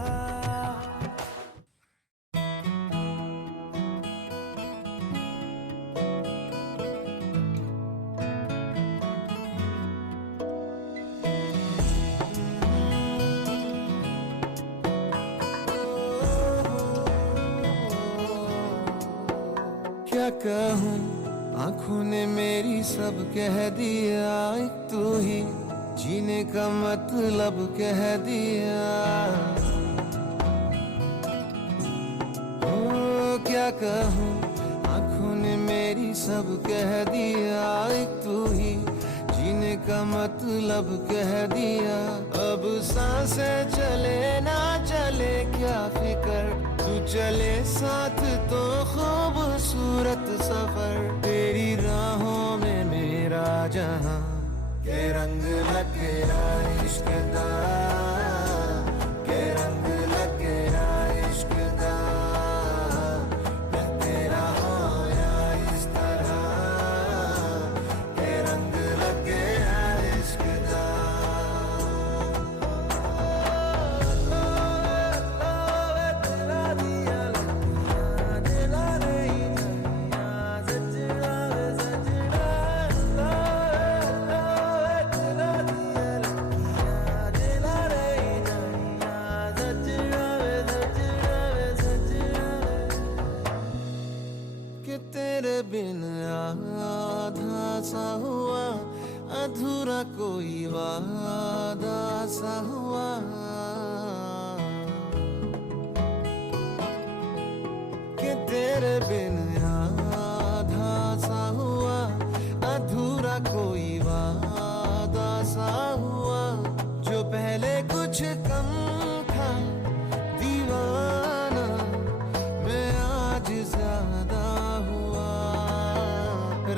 क्या कहूँ आँखों ने मेरी सब कह दिया, एक तू ही जीने का मतलब कह दिया। ओ क्या कहूँ आँखों ने मेरी सब कह दिया, एक तू ही जीने का मतलब कह दिया। अब सांसें चले ना चले क्या फिकर, तू चले साथ तो खूबसूरत सफर। तेरी राहों में मेरा जहां के रंग लग गया इश्क दा, के रंग लग गया इश्क दा। मैं तेरा होया इस तरह, के रंग लग गया इश्क दा। कि तेरे बिन आधा सा हुआ, अधूरा कोई वादा सा हुआ। कि तेरे बिन आधा सा हुआ, अधूरा कोई वादा सा हुआ। जो पहले कुछ कम था दीवाना, मैं आज ज्यादा हुआ।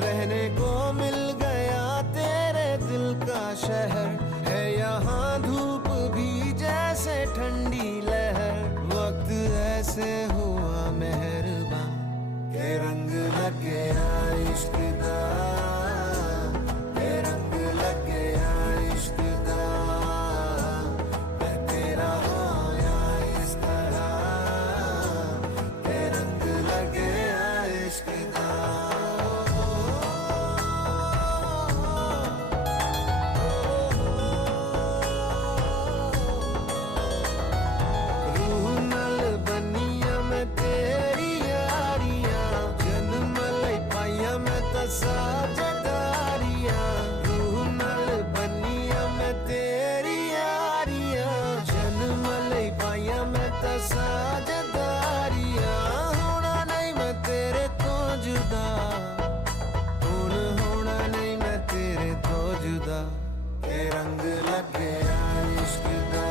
रहने को मिल गया तेरे दिल का शहर, है यहाँ धूप भी जैसे ठंडी लहर। वक्त ऐसे हुआ मेहरबान, के रंग लग गया इश्क दा, के रंग लग गया इश्क दा। मैं तेरा होया इस तरह, के रंग लग गया इश्क दा। रूह नल बनिया मैं तेरी यारियां, जन्म लई पाइया मैं तसा जदारियां। रूह नल बनिया मैं तेरी यारियां, जन्म लई पाइया मैं तसा जदारियां। होना नहीं मैं तेरे तो जुदा, हुण होना नहीं मैं तेरे तो जुदा। के रंग लग गया इश्क दा,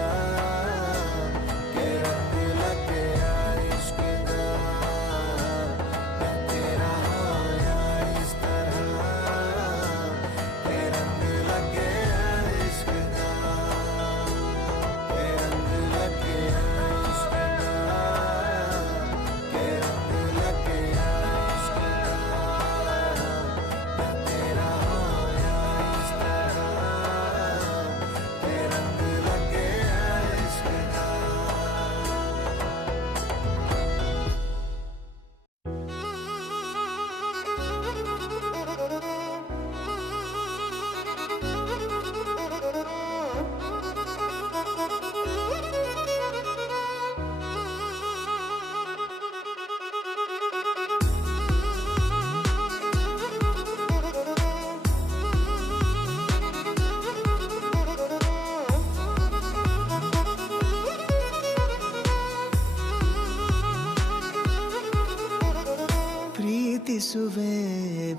के रंग लग गया इश्क दा। मैं तेरा होया इस तरह, के रंग लग गया इश्क दा, के रंग लग गया इश्क दा, के रंग लग गया इश्क दा। मैं तेरा होया इस तरह, के रंग लग गया इश्क दा।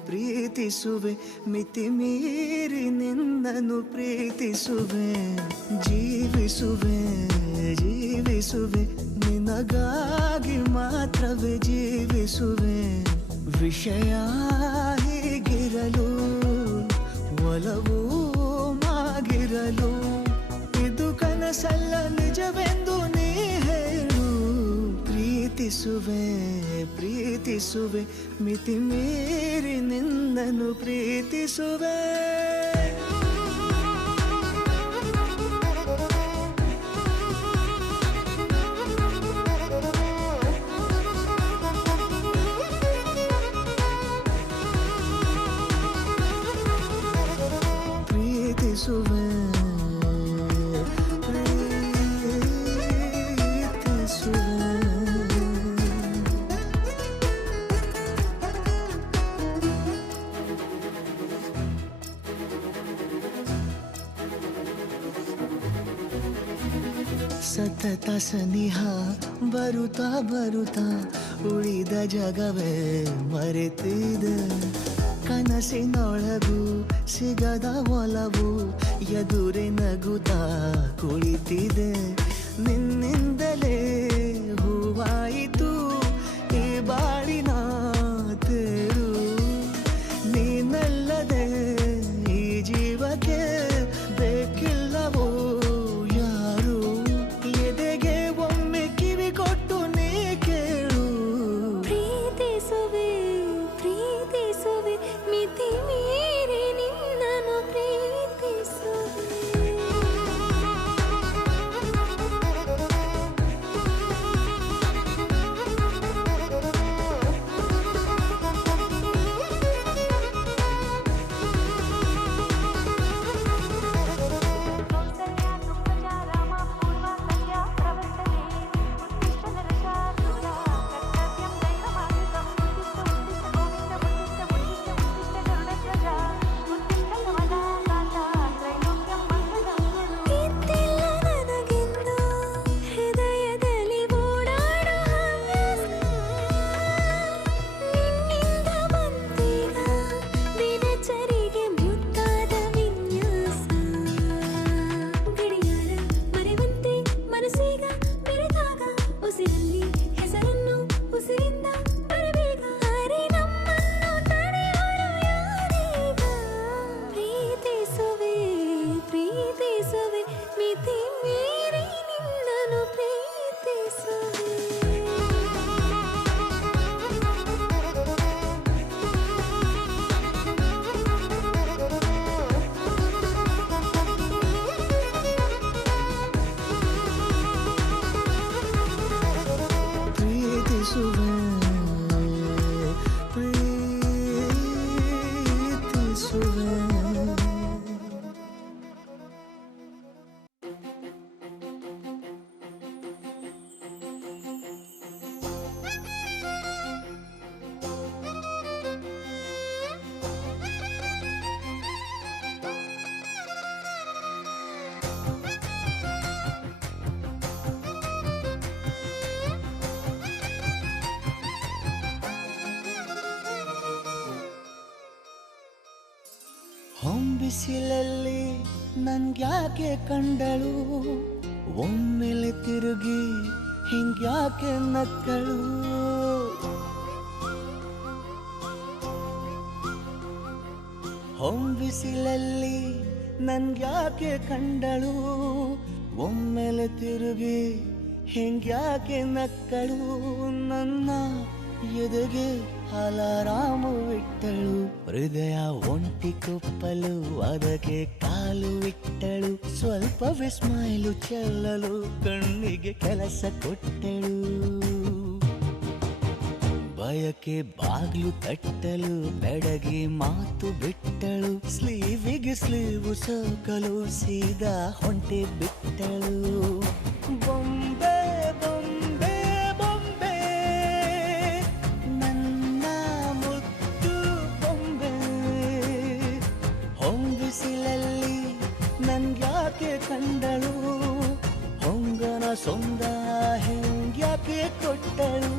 ಪ್ರೀತಿಸುವೆ ಮಿತಿ ಮೀರಿ ನಿನ್ನನ್ನು ಪ್ರೀತಿಸುವೆ, ಜೀವಿಸುವೆ ನಿನಗಾಗಿ ಮಾತ್ರವೇ ಜೀವಿಸುವೆ. ವಿಷಯ ಹೀಗಿರಲು ಒಲವು ಮಾಗಿರಲು, ಇದು ಕನಸಲ್ಲ ನಿಜವೆಂದು ನೀ ಹೇಳು. ಪ್ರೀತಿಸುವೆ ಮಿತಿ ಮೀರಿ ನಿನ್ನನ್ನು ಪ್ರೀತಿಸುವೆ. ಪ್ರೀತಿಸುವೆ ಸತತ ಸನಿಹ ಬರುತ್ತಾ ಬರುತ್ತಾ ಉಳಿದ ಜಗವೇ ಮರೆತಿದೆ ಕನಸಿನೊಳಗೂ ಸಿಗದ ಒಲವು ಎದುರೆ ನಗುತ್ತಾ ಕುಳಿತಿದೆ ನಿನ್ನಿಂದಲೇ ಹೂವಾಯಿತು ಈ ಬಾಳಿನ ತೇರು ನೀನಲ್ಲದೆ ಈ ಜೀವಕ್ಕೆ ಬೇಕಿಲ್ಲವೋ ಯಾರು ಎದೆಗೆ ಒಮ್ಮೆ ಕಿವಿ ಕೊಟ್ಟು ನೀ ಕೇಳು ಪ್ರೀತಿಸುವೆ ಪ್ರೀತಿಸುವೆ ಮಿತಿ ಮೀರಿ ನಿನ್ನನ್ನು ಪ್ರೀತಿಸುವೆ ಇದ್ದಿಲ್ಲ ನನಗೆಂದು ಹೃದಯದಲ್ಲಿ ಓಡಾಡೋ ಹವ್ಯಾಸ ನಿನ್ನಿಂದ ಬಂದೀಗ ದಿನಚರಿಗೆ ಮುದ್ದಾದ ವಿನ್ಯಾಸ ಗಡಿಯಾರ ಮರೆವಂತೆ ಮನಸ್ಸೀಗ ಬೆರೆತಾಗ ಉಸಿರಲ್ಲಿ ಹೆಸರನ್ನು ಉಸಿರಿಂದ ಬರಬೇಗ ಅರೆ ನಮ್ಮನ್ನು ತಡೆಯೋರು ಯಾರೀಗ ಪ್ರೀತಿಸುವೆ ಪ್ರೀತಿಸುವೆ ಮಿತಿ ಮೀರಿ ನಿನ್ನನ್ನು ಪ್ರೀತಿಸುವೆ ಪ್ರೀತಿಸುವೆ ಪ್ರೀತಿಸುವೆ ಹೊಂಬಿಸಿಲಲ್ಲಿ ನನ್ಗ್ಯಾಕೆ ಕಂಡಳು ಒಮ್ಮೆಲೆ ತಿರುಗಿ ಹಿಂಗ್ಯಾಕೆ ನಕ್ಕಳು ಹೊಂಬಿಸಿಲಲ್ಲಿ ನನ್ಗ್ಯಾಕೆ ಕಂಡಳು ಒಮ್ಮೆಲೆ ತಿರುಗಿ ಹಿಂಗ್ಯಾಕೆ ನಕ್ಕಳು ನನ್ನ ಎದೆಗೆ ಅಲಾರಾಮು ಇಟ್ಟಳು ಹೃದಯ ಒಂಟಿ ಕೊಪ್ಪಲು ಅದಕ್ಕೆ ಕಾಲು ಇಟ್ಟಳು ಸ್ವಲ್ಪ ವಿಸ್ಮೈಲು ಚೆಲ್ಲಲು ಕಣ್ಣಿಗೆ ಕೆಲಸ ಕೊಟ್ಟಳು ಬಯಕೆ ಬಾಗ್ಲು ತಟ್ಟಲು ಬೆಡಗಿ ಮಾತು ಬಿಟ್ಟಳು ಸ್ಲೀವಿಗೆ ಸ್ಲೀವು ಸೋಕಲು ಸೀದಾ ಹೊಂಟೆ ಬಿಟ್ಟಳು ಬೊಂಬೆ ಬೊಂಬೆ ಬೊಂಬೆ ನನ್ನ ಮುದ್ದು ಬೊಂಬೆ ಹೊಂಬಿಸಿಲಲ್ಲಿ ನನ್ಗ್ಯಾಕೆ ಕಂಡಳು ಹೊಂಗನ ಸೊಂದ ಹೆಂಗ್ಯಾಕೆ ಕೊಟ್ಟಳು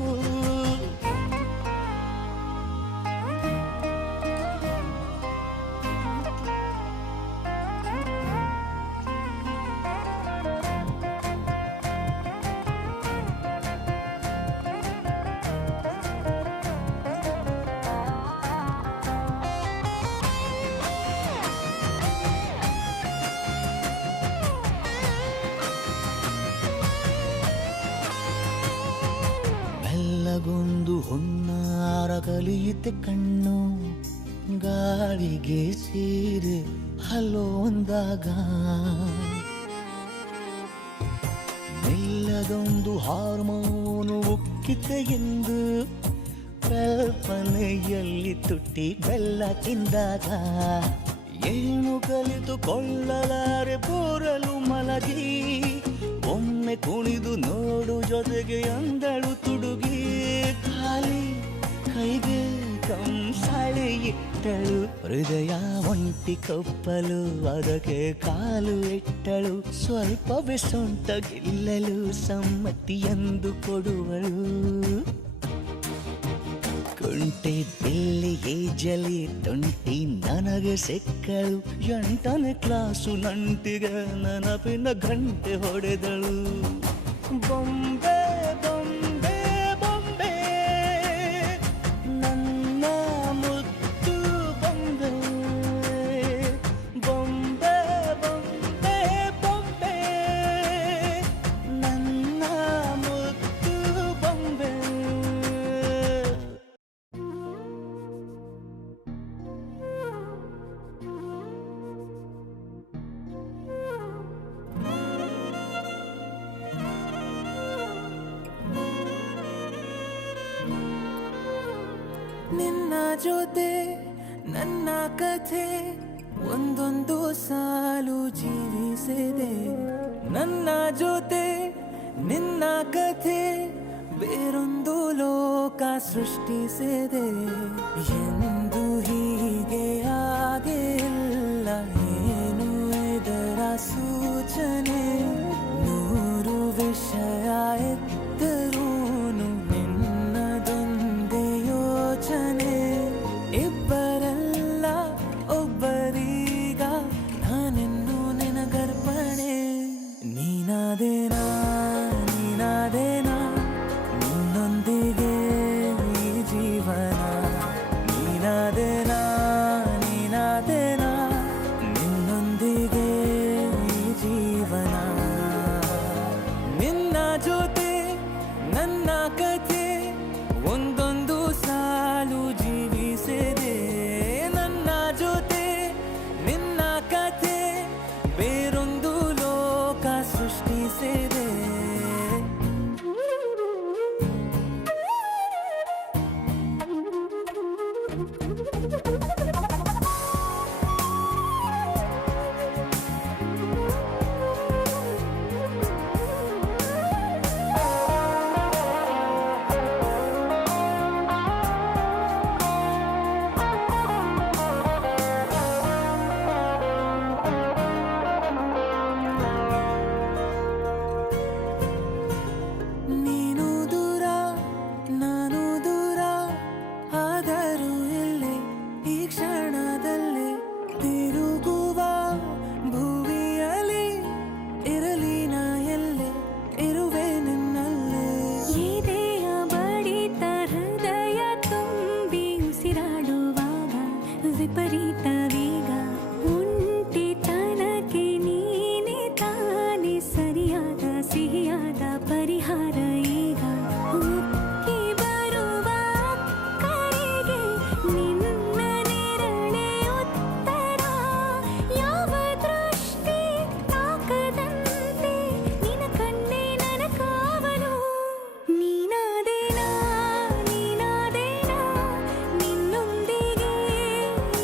ಬೆಲ್ಲಗೊಂದು ಹೊನ್ನಾರ ಕಲಿಯುತ್ತೆ ಕಣ್ಣು ಗಾಳಿಗೆ ಸೀರೆ ಹಲೋ ಅಂದಾಗ ಬೆಲ್ಲದೊಂದು ಹಾರ್ಮೋನು ಉಕ್ಕಿತೆ ಎಂದು ಕಲ್ಪನೆಯಲ್ಲಿ ತುಟ್ಟಿ ಬೆಲ್ಲ ತಿಂದಾಗ ಏನು ಕಲಿತುಕೊಳ್ಳಲಾರೆ ಬೋರಲು ಮಲಗಿ, ಒಮ್ಮೆ ಕುಣಿದು ನೋಡು ಜೊತೆಗೆ ಅಂದಳು ತುಡುಗಿ. ಖಾಲಿ ಕೈಗೆ ಕಂಸಾಳೆ ಇಟ್ಟಳು, ಹೃದಯ ಒಂಟಿ ಕಪ್ಪಲು ಅದಕ್ಕೆ ಕಾಲು ಇಟ್ಟಳು. ಸ್ವಲ್ಪವೇ ಸೊಂಟ ಗೆಲ್ಲಲು ಸಮ್ಮತಿಯೆಂದು ಕೊಡುವಳು. ಕುಂಟೆ ಬಿಲ್ಲಿಗೆ ಜಲಿ ತುಂಟಿ ನನಗೆ ಸಿಕ್ಕಳು, 8ನೇ ಕ್ಲಾಸು ನಂಟಿಗೆ ನೆನಪಿನ ಗಂಟೆ ಹೊಡೆದಳು. ಬೊಂಬೆ ಬೊಂಬೆ ಬೊಂಬೆ ನನ್ನ ಮುದ್ದು ಬೊಂಬೆ, ಬೊಂಬೆ ಬೊಂಬೆ ಬೊಂಬೆ ನನ್ನ ಮುದ್ದು ಬೊಂಬೆ. ನಿನ್ನ ಜೊತೆ ನನ್ನ ಕಥೆ ಒಂದೊಂದು ಸಾಲು ಜೀವಿಸಿದೆ. ನನ್ನ ಜೊತೆ ನಿನ್ನ ಕಥೆ ಬೇರೊಂದು ಲೋಕ ಸೃಷ್ಟಿಸಿದೆ. ಎಂದು ಹೀಗೆ ಆಗಿಲ್ಲ, ಏನು ಇದರ ಸೂಚನೆ? 100 ವಿಷಯ ಎತ್ತರೂನು ನಿನ್ನದೊಂದೇ ಯೋಚನೆ. ಇಬ್ಬರಲ್ಲ ಒಬ್ಬರೀಗ ನಾನೆನ್ನು ನಿನಗರ್ಪಣೆ. ನೀನಾದೇನಾ ನೀನಾದೇನಾ ನಿನ್ನೊಂದಿಗೆ ಈ ಜೀವನ. ನೀನಾದೇನಾ ನೀನಾದೇನಾ ನಿನ್ನೊಂದಿಗೆ ಈ ಜೀವನ. ನಿನ್ನ ಜೊತೆ ನನ್ನ ಕಥೆ ಒಂದೊಂದು ಸಾಲು ಜೀವಿಸಿದೆ. ನನ್ನ ಜೊತೆ ನಿನ್ನ ಕಥೆ ಬೇರೊಂದು ಲೋಕ ಸೃಷ್ಟಿಸಿದೆ. ನೀನು ದೂರ ನಾನು ದೂರ ಆದರೂ ಇಲ್ಲೇ ಈ ಕ್ಷಣದಲ್ಲೇ ತಿರುಗುವ ಭುವಿಯಲ್ಲಿ ಇರಲಿ ನಾ ಎಲ್ಲೇ ಇರುವೆ ನಿನ್ನಲ್ಲೇ. ಎದೆಯ ಬಡಿತ ಹೃದಯ ತುಂಬಿ ಉಸಿರಾಡುವಾಗ ವಿಪರೀತ ವೇಗ, ಒಂಟಿತನಕ್ಕೆ ನೀನೆ ತಾನೆ ಸರಿಯಾದ ಸಿಹಿಯಾದ ಪರಿಹಾರ ಈಗ. ಉಕ್ಕಿ ಬರುವ ಕರೆಗೆ ನಿನ್ನ ನೆರಳೆ ಉತ್ತರ. ಯಾವ ದೃಷ್ಟಿ ತಾಕದಂತೆ ನಿನ ಕಣ್ಣೆ ನನ್ನ ಕಾವಲು. ನೀನಾದೇನಾ ನೀನಾದೇನಾ ನಿನ್ನೊಂದಿಗೆ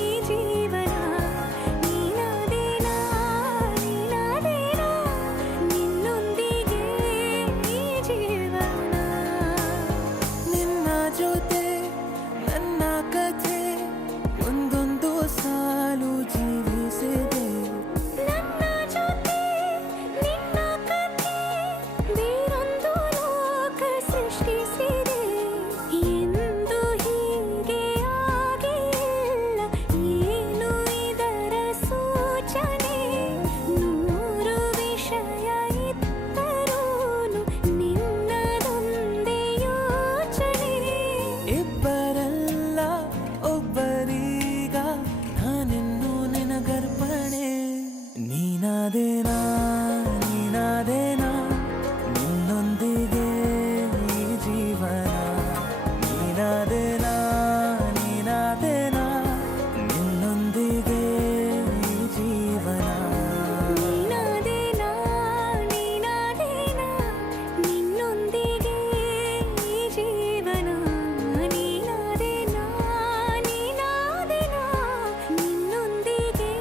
ಈ ಜೀವನ. ನೀನಾದೇನಾ ನೀನಾದೇನಾ ನಿನ್ನೊಂದಿಗೆ ಈ ಜೀವನ. ನಿನ್ನ ಜೊತೆ ನನ್ನ ಕಥೆ ಒಂದೊಂದು ಸಾಲು ಜೀವಿಸಿದೆ. ನನ್ನ ಜೊತೆ ನಿನ್ನ ಕಥೆ ಬೇರೊಂದು ಲೋಕ ಸೃಷ್ಟಿಸಿದೆ. ಎಂದು ಹೀಗೆ ಆಗಿಲ್ಲ, ಏನು ಇದರ ಸೂಚನೆ? 100 ವಿಷಯ ಇತ್ತರೂನು ನಿನ್ನದೊಂದೇ ಯೋಚನೆ. ಇಬ್ಬರಲ್ಲ ಒಬ್ಬರೀಗ ನಾನೆನ್ನು ನಿನಗರ್ಪಣೆ. ನೀನಾದೇನಾ ನೀನಾದೇನಾ ನಿನ್ನೊಂದಿಗೆ ಈ ಜೀವನ. ನೀನಾದೇನಾ ನೀನಾದೇನಾ ನಿನ್ನೊಂದಿಗೆ ಈ ಜೀವನ. ನೀನಾದೇನಾ ನೀನಾದೇನಾ ನಿನ್ನೊಂದಿಗೆ ಈ ಜೀವನ. ನೀನಾದೇನಾ ನೀನಾದೇನಾ ನಿನ್ನೊಂದಿಗೆ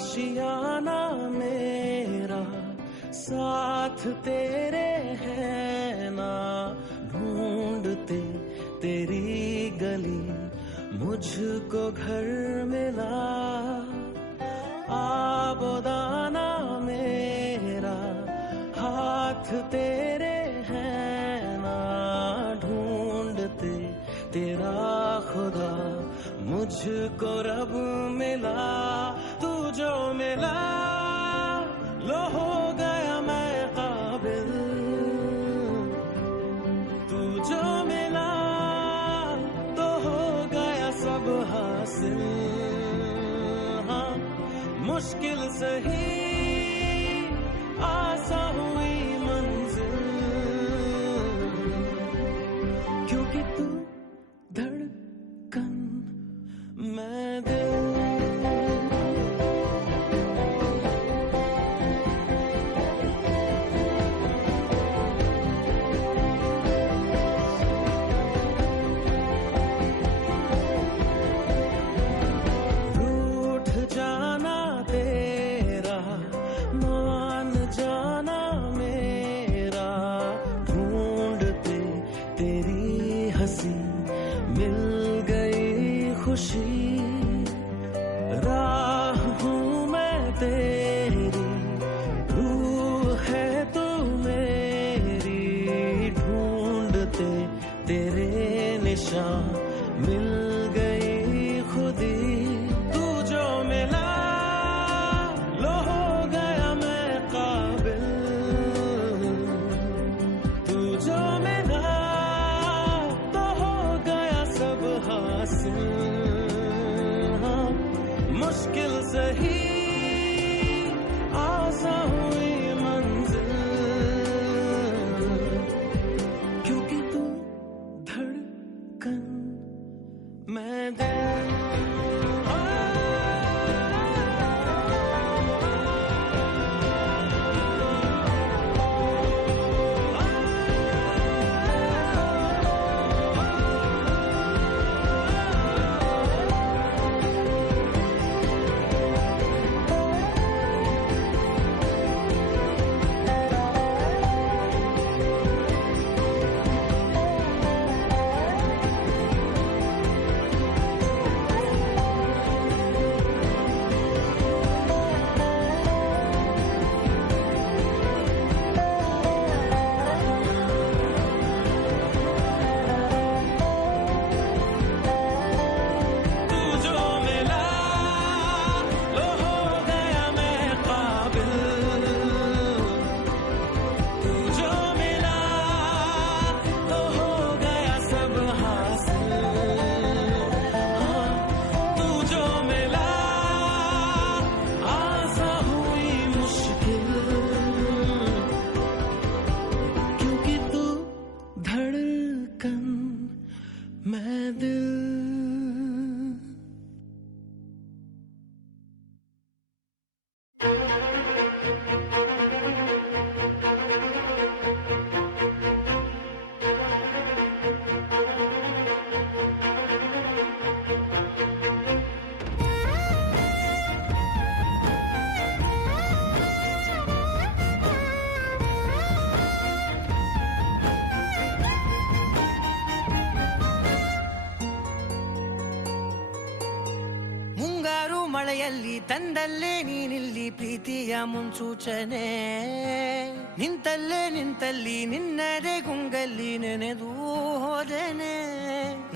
आशियाना मेरा साथ तेरे है ना, ढूंढते तेरी गली मुझको घर मिला। आबोदाना मेरा हाथ तेरे है ना, ढूंढते तेरा खुदा मुझको रब मिला। तू जो मिला लो हो गया मैं काबिल, तू जो मिला तो हो गया सब हासिल। हाँ मुश्किल सही आसा हुई मंजिल, क्योंकि तू धड़कन मैं दिल। राह हूँ मैं तेरी, रूह है तू मेरी, ढूंढते तेरे निशान मिल गई खुदी। तू जो मिला लो हो गया मैं काबिल, तू जो मिला तो हो गया सब हासिल। मुश्किल सही आसा हुई मंजिल, क्योंकि तू धड़कन मैं दिल। ಮಳೆಯಲ್ಲಿ ತಂದಲ್ಲೇ ನೀನಿಲ್ಲಿ ಪ್ರೀತಿಯ ಮುನ್ಸೂಚನೆ, ನಿಂತಲ್ಲೇ ನಿಂತಲ್ಲಿ ನಿನ್ನದೇ ಗುಂಗಲ್ಲಿ ನೆನೆದು ಹೋದೆನೆ.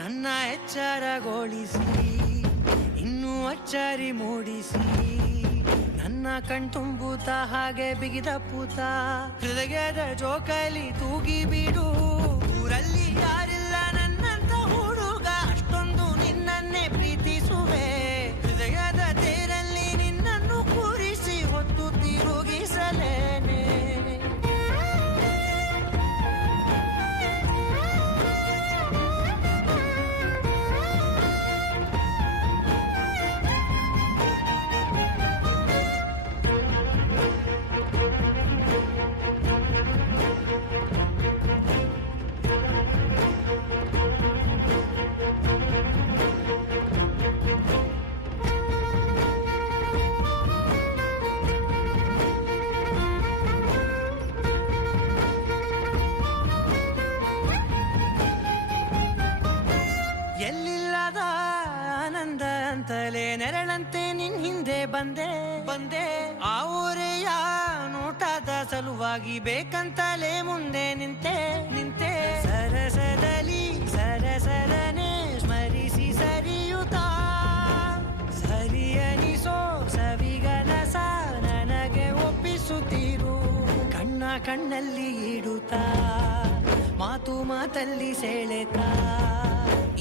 ನನ್ನ ಎಚ್ಚರಗೊಳಿಸಿ ಇನ್ನೂ ಅಚ್ಚರಿ ಮೂಡಿಸಿ, ನನ್ನ ಕಣ್ತುಂಬುತ್ತ ಹಾಗೆ ಬಿಗಿದ ಪೂತ ಹೃದಯದ ಜೋಕಾಲಿ ತೂಗಿ ಬಿಡು. ಊರಲ್ಲಿ ಯಾರಿಲ್ಲ ನನ್ನಂತ ಹುಡುಗ, ಅಷ್ಟೊಂದು ನಿನ್ನನ್ನೇ ಪ್ರೀತಿಸುವೆ. ಹೃದಯದ ತೇರಲ್ಲಿ ನಿನ್ನನ್ನು ಕೂರಿಸಿ ಹೊತ್ತು ತಿರುಗಿಸಲೇನೆ. ಆನಂದ ಅಂತಲೇ ನೆರಳಂತೆ ನಿನ್ ಹಿಂದೆ ಬಂದೆ ಆ ಊರೆಯ ನೋಟದ ಸಲುವಾಗಿ ಬೇಕಂತಲೇ ಮುಂದೆ ನಿಂತೆ ಸರಸದಲ್ಲಿ ಸರಸರನೆ ಸ್ಮರಿಸಿ ಸರಿಯುತ್ತಾ ಸರಿಯನಿಸೋ ಸವಿಗನಸ ನನಗೆ ಒಪ್ಪಿಸುತ್ತೀರು ಕಣ್ಣಲ್ಲಿ ಇಡುತ್ತಾ ಮಾತಲ್ಲಿ ಸೆಳೆತಾ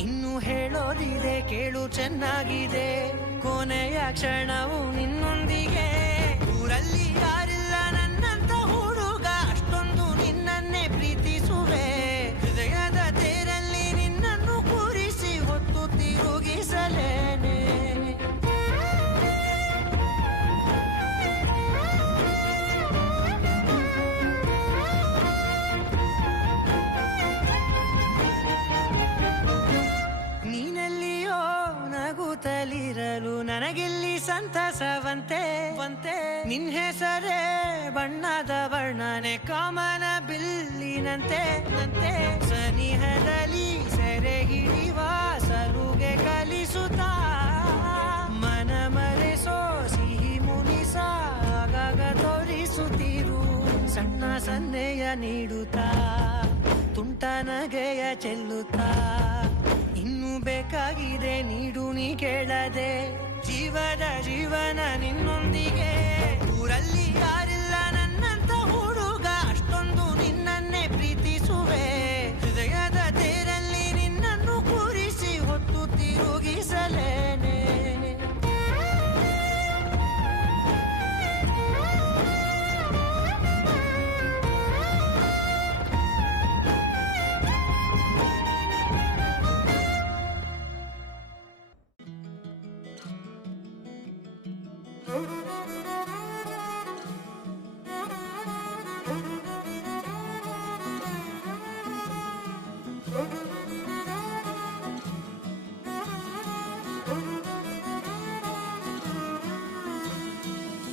ಇನ್ನು ಹೇಳೋದಿದೆ ಕೇಳು ಚೆನ್ನಾಗಿದೆ ಕೊನೆಯ ಕ್ಷಣವು ನಿನ್ನೊಂದಿಗೆ ಊರಲ್ಲಿ ಯಾರಿಲ್ಲ ನನ್ನಂತ ಹುಡುಗ ಅಷ್ಟೊಂದು ನಿನ್ನನ್ನೇ ಪ್ರೀತಿಸುವೆ ಹೃದಯದ ತೇರಲ್ಲಿ ನಿನ್ನನ್ನು ಕೂರಿಸಿ ಹೊತ್ತು ತಿರುಗಿಸಲೇನೆ ನಗುತ್ತಲಿರಲು ನನಗಿಲ್ಲಿ ಸಂತಸವಂತೆ ನಿನ್ ಹೆಸರೇ ಬಣ್ಣದ ವರ್ಣನೆ ಕಾಮನ ಬಿಲ್ಲಿನಂತೆ ಸನಿಹದಲ್ಲಿ ಸೆರೆ ಹಿಡಿಯುವ ಸಲುಗೆ ಕಲಿಸುತ್ತಾ ಮನ ಮರೆಸೋ ಸಿಹಿ ಮುನಿಸ ಆಗಾಗ ತೋರಿಸುತ್ತೀರು ಸಣ್ಣ ಸನ್ನೆಯ ನೀಡುತ್ತಾ ತುಂಟ ನಗೆಯ ಚೆಲ್ಲುತ್ತಾ ಇನ್ನು ಬೇಕಾಗಿದೆ ನೀಡು ನೀ ಕೇಳದೆ ಜೀವನ ನಿನ್ನೊಂದಿಗೆ ಊರಲ್ಲಿ ಯಾರಿಲ್ಲ ನನ್ನಂತ ಹುಡುಗ ಅಷ್ಟೊಂದು ನಿನ್ನನ್ನೇ ಪ್ರೀತಿಸುವೆ ಹೃದಯದ ತೇರಲ್ಲಿ ನಿನ್ನನ್ನು ಕೂರಿಸಿ ಹೊತ್ತು ತಿರುಗಿಸಲೇನೆ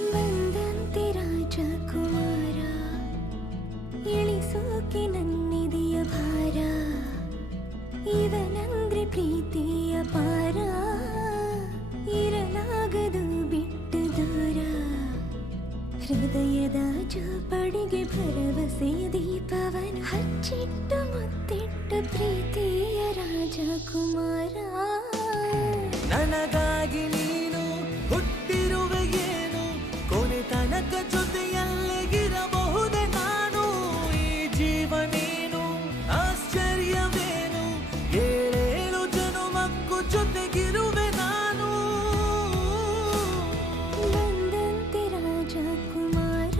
ಬಂದಂತೆ ರಾಜಕುಮಾರ ಇಳಿಸೋಕೆ ನನ್ನಿದೆಯ ಭಾರ ಇವನಂದ್ರೆ ಪ್ರೀತಿಯ ಪಾರ ಇರಲಾಗದು ಬಿಟ್ಟು ದೂರ ಹೃದಯದ ಜೋಪಡಿಗೆ ಭರವಸೆ ದೀಪವನು ಹಚ್ಚಿಟ್ಟು ಮುತ್ತಿಟ್ಟ ಪ್ರೀತಿಯ ರಾಜಕುಮಾರ ನನಗಾಗಿ ನೀನು ಹುಟ್ಟಿರುವೆ ಏನು ಕೊನೆ ತನಕ ಜೊತೆಯಲ್ಲಿಗಿರಬಹುದೇ ನಾನು ಈ ಜೀವ ನೀನು ಆಶ್ಚರ್ಯವೇನು ಏಳೇಳು ಜನುಮಕ್ಕೂ ಜೊತೆಗಿರುವೆ ನಾನು ಬಂದಂತೆ ರಾಜಕುಮಾರ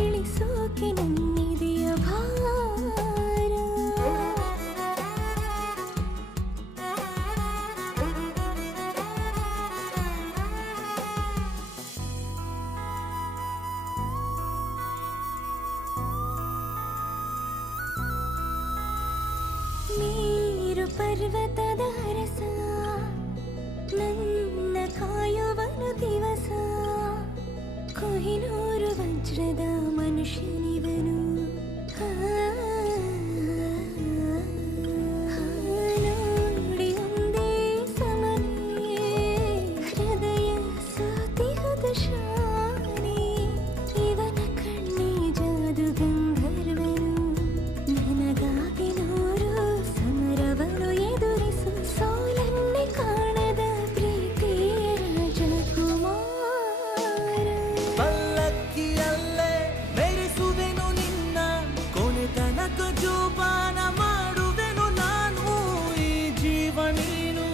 ಇಳಿಸೋಕೆ ನನ್ನಿದೆಯ ಭಾರ ಮೇರು ಪರ್ವತದ ರಸ ನನ್ನ ಕಾಯುವನು ದಿವಸ ಕೊಹಿನೂರು ವಜ್ರದ ಮನುಷ್ಯನಿವನು ನೋಡಿ ಒಂದೇ ಸಮನೆ ಹೃದಯ ಸೋತಿಹದ ಶಾನೆ ಇವನ ಕಣ್ಣಿ ಜಾದು ಗಂಧರ್ವನು ನನಗಾಗಿ ನೂರು ಸಮರವನು ಎದುರಿಸು ಸೋಲನ್ನೇ ಕಾಣದ ಪ್ರೀತಿಯ ರಾಜಕುಮಾರ ಪಲ್ಲಕ್ಕಿಯಲ್ಲೇ ಮೆರೆಸುವೆನು ನಿನ್ನ ಕೊನೆ ತನಕ ಜೋಪಾನ ಮಾಡುವೆನು ನಾನು ಈ ಜೀವ ನೀನು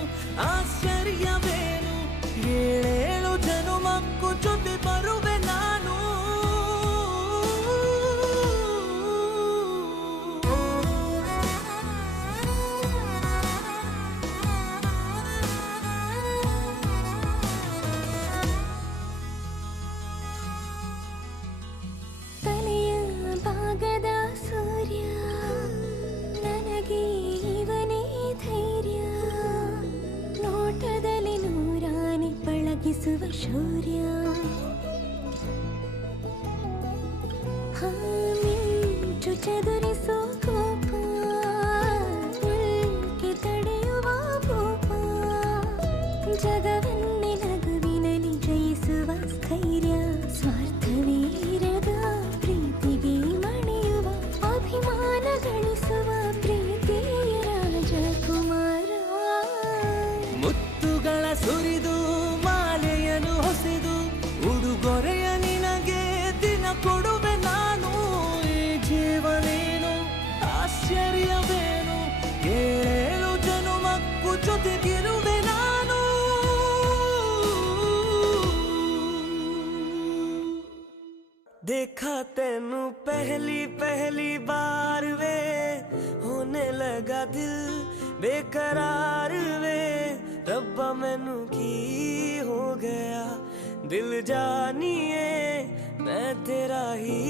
ಆಶ್ಚರ್ಯವೇನು ಏಳೇಳು ಜನುಮಕ್ಕೂ ಜೊತೆ ಬರುವೆ ನಾನು ತಲೆಯ ಭಾಗದ ಸೂರ್ಯ ನನಗೆ ಇವನೇ ಧೈರ್ಯ ನೋಟದಲ್ಲಿ ನೂರಾನೆ ಪಳಗಿಸುವ ಶೌರ್ಯ ಮಿಂಚು ಚದುರಿಸೋ ಕೋಪ ಉಲ್ಕೆ ತಡೆಯುವ ಭೂಪ ಮುತ್ತುಗಳ ಸುರಿದು ಮಾಲೆಯನ್ನು ಹೊಸೆದು ಉಡುಗೊರೆಯ ನಿನಗೆ ದಿನ ಕೊಡುವೆ ನಾನು. ಈ ಜೀವನೇನು ಆಶ್ಚರ್ಯವೇನು, ಏಳೇಳು ಜನುಮಕ್ಕೂ ಜೊತೆಗಿರುವೆ ನಾನು. देखा तेनू पहली पहली बार वे, होने लगा दिल बेकरार वे. रब्बा मैनू की हो गया, दिल जानिए मैं तेरा ही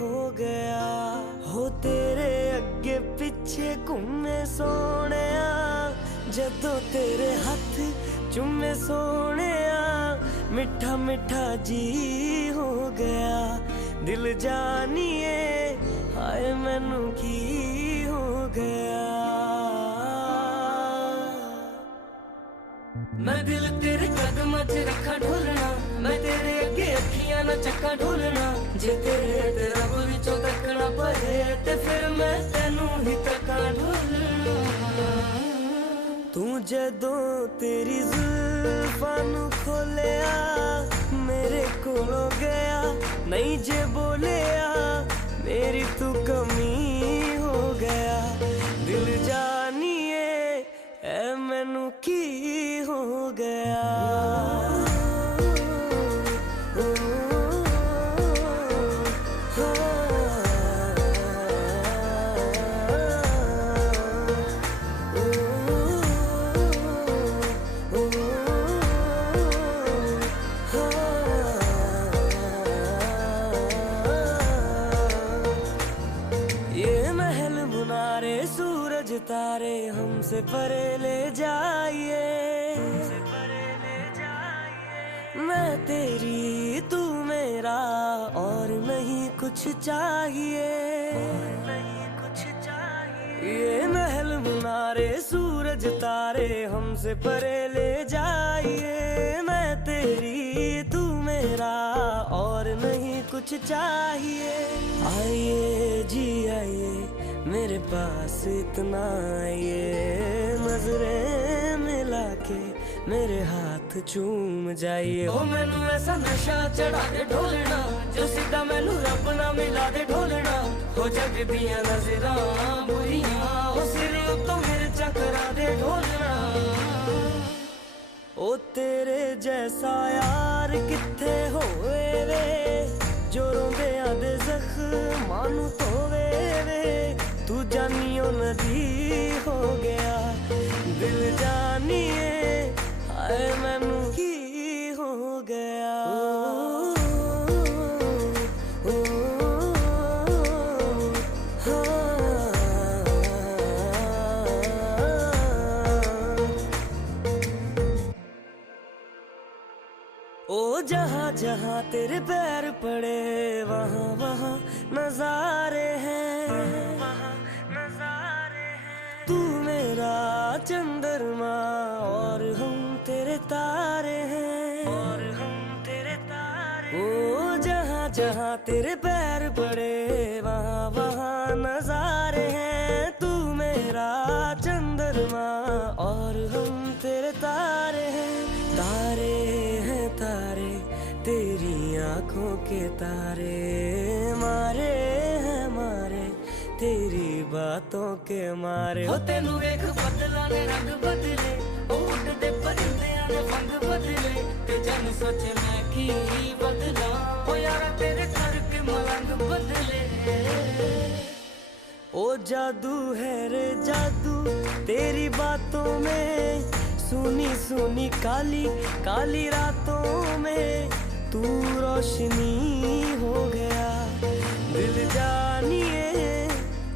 हो गया. हो तेरे अगे पिछे घूमे सोने, जदों तेरे हाथ चुमे सोने, मिठा मिठा जी हो गया. दिल जानिए हाय मैनू की हो गया. मैं दिल तेरे कदम च रखा ढोलना, मैं तेरे अगे अखियां न चक्का ढोलना. जे तेरे तेरा विचों तकना पए ते फिर मैं तेनू ही तका ढोलना. तू जदों तेरी जुल्फां नू खोलिया, मेरे कोलों गया नहीं जे बोलिया, मेरी तू कमी हो गया. दिल जानिए ऐ मैनू की हो गया. तारे हमसे परे ले जाइए, मैं तेरी तू मेरा और नहीं कुछ चाहिए. ये महल मुनारे सूरज तारे हमसे परे ले जाइए, मैं तेरी तू मेरा और नहीं कुछ चाहिए. आइए जी आइए मेरे पास इतना आइए, नजरें मिला के मेरे हाथ चूम जाइए. ओ मैनू ऐसा नशा चढ़ा दे ढोलना, जो सीधा मैनू रब ना मिला दे ढोलना. हो जग दियां नजरां बुरियां, ओ सिर तो मेरे चकरा दे ढोलना. ओ तेरे जैसा यार किथे होए वे, जो रोंदे आदे जख्मां नू धोवे वे. तू जानियो नदी हो गया, दिल जानिए हाय मैनू की हो गया. ओ जहाँ जहाँ तेरे पैर पड़े, वहाँ वहाँ नजारे हैं. तू मेरा चंद्रमा और हम तेरे तारे हैं. ओ जहाँ जहाँ तेरे पैर पड़े, वहाँ वहाँ नजारे हैं. तू मेरा चंद्रमा और हम तेरे तारे हैं. तारे हैं तारे तेरी आंखों के तारे, मारे हैं मारे तेरी बातों के मारे. हो तेनू वेख बदला ने रंग बदले, ओ उड़दे परिंदियां ने पंख बदले. ते जन सोचे मैं की बदला, ओ यारा तेरे करके मलंग बदले. ओ जादू है रे जादू तेरी बातों में, सुनी सुनी काली काली रातों में. तू रोशनी हो गया, दिल जानिए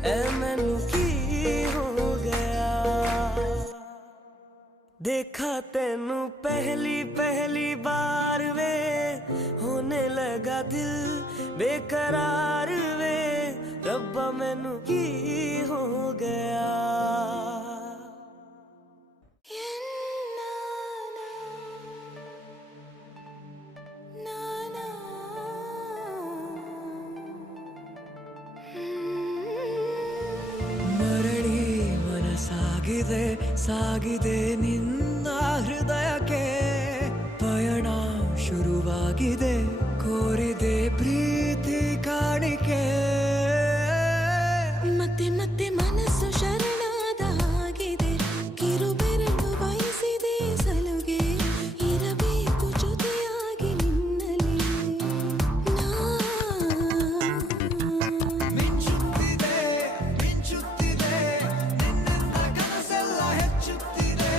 ऐ मैनू की हो गया. देखा तेनू पहली पहली बार वे, होने लगा दिल बेकरार वे. रब्बा मैनू की हो गया. ಸಾಗಿದೆ ನಿನ್ನ ಹೃದಯಕ್ಕೆ ಪಯಣ ಶುರುವಾಗಿದೆ ಕೋರಿದೆ ಪ್ರೀತಿ ಕಾಣಿಕೆ ಮತ್ತೆ ಮತ್ತೆ ಮನಸ್ಸು ಶರಣಾದ ಹಾಗಿದೆ ಕಿರುಬೆರಳು ಬಯಸಿದೆ ಸಲುಗೆ ಇರಬೇಕು ಜೊತೆಯಾಗಿ ನಿನ್ನಲ್ಲಿ ಮಿಂಚುತ್ತಿದೆ ಮಿಂಚುತ್ತಿದೆ ನಿನ್ನಿಂದ ಕನಸೆಲ್ಲ ಹೆಚ್ಚುತ್ತಿದೆ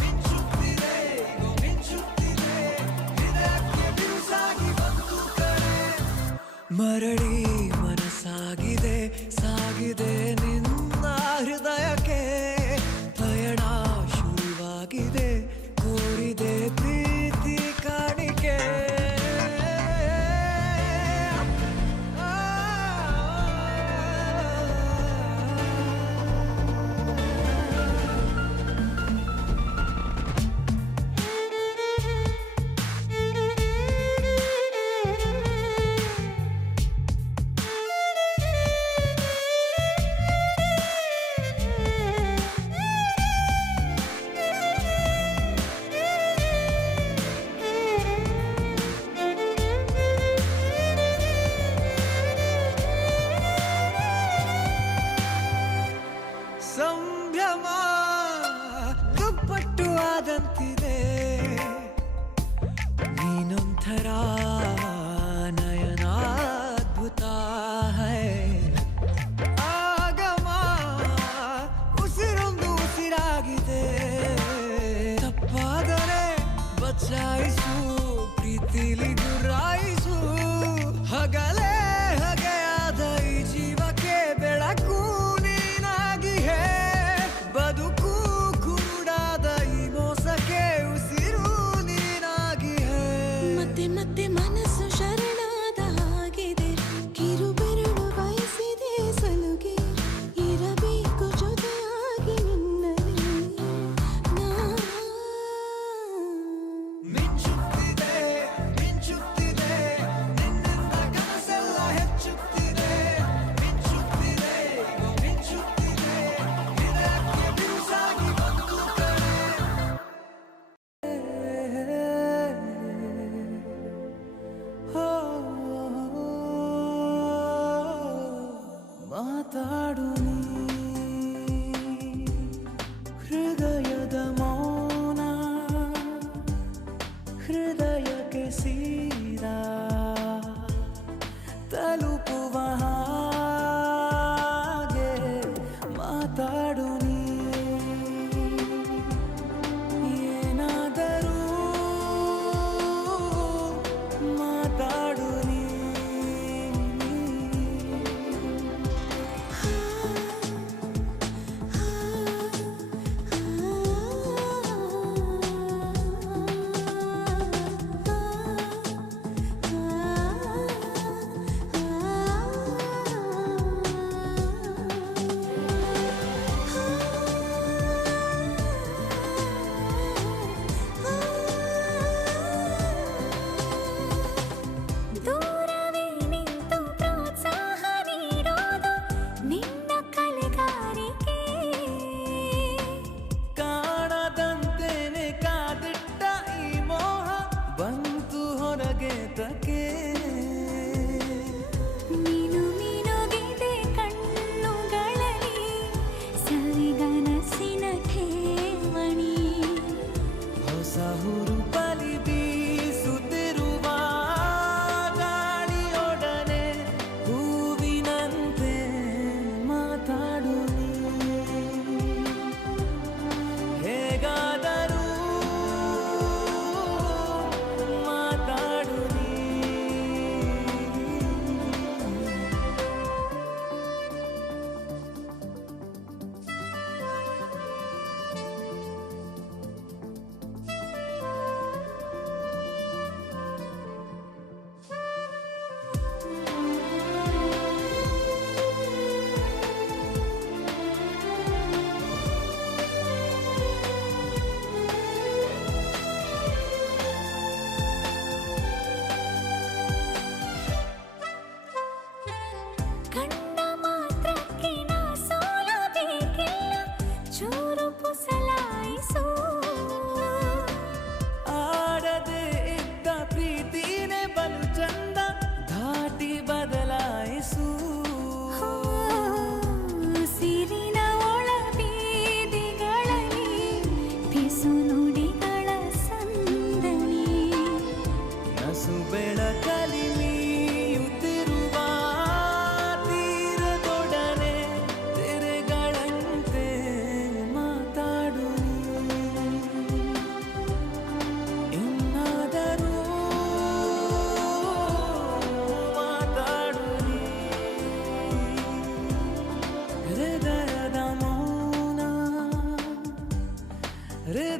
ಮಿಂಚುತ್ತಿದೆ ಈಗ ಮಿಂಚುತ್ತಿದೆ ಹೃದಯಕ್ಕೆ ಬಿರುಸಾಗಿ ಬಂತು ಕರೆ ಮರಳಿ ಮನ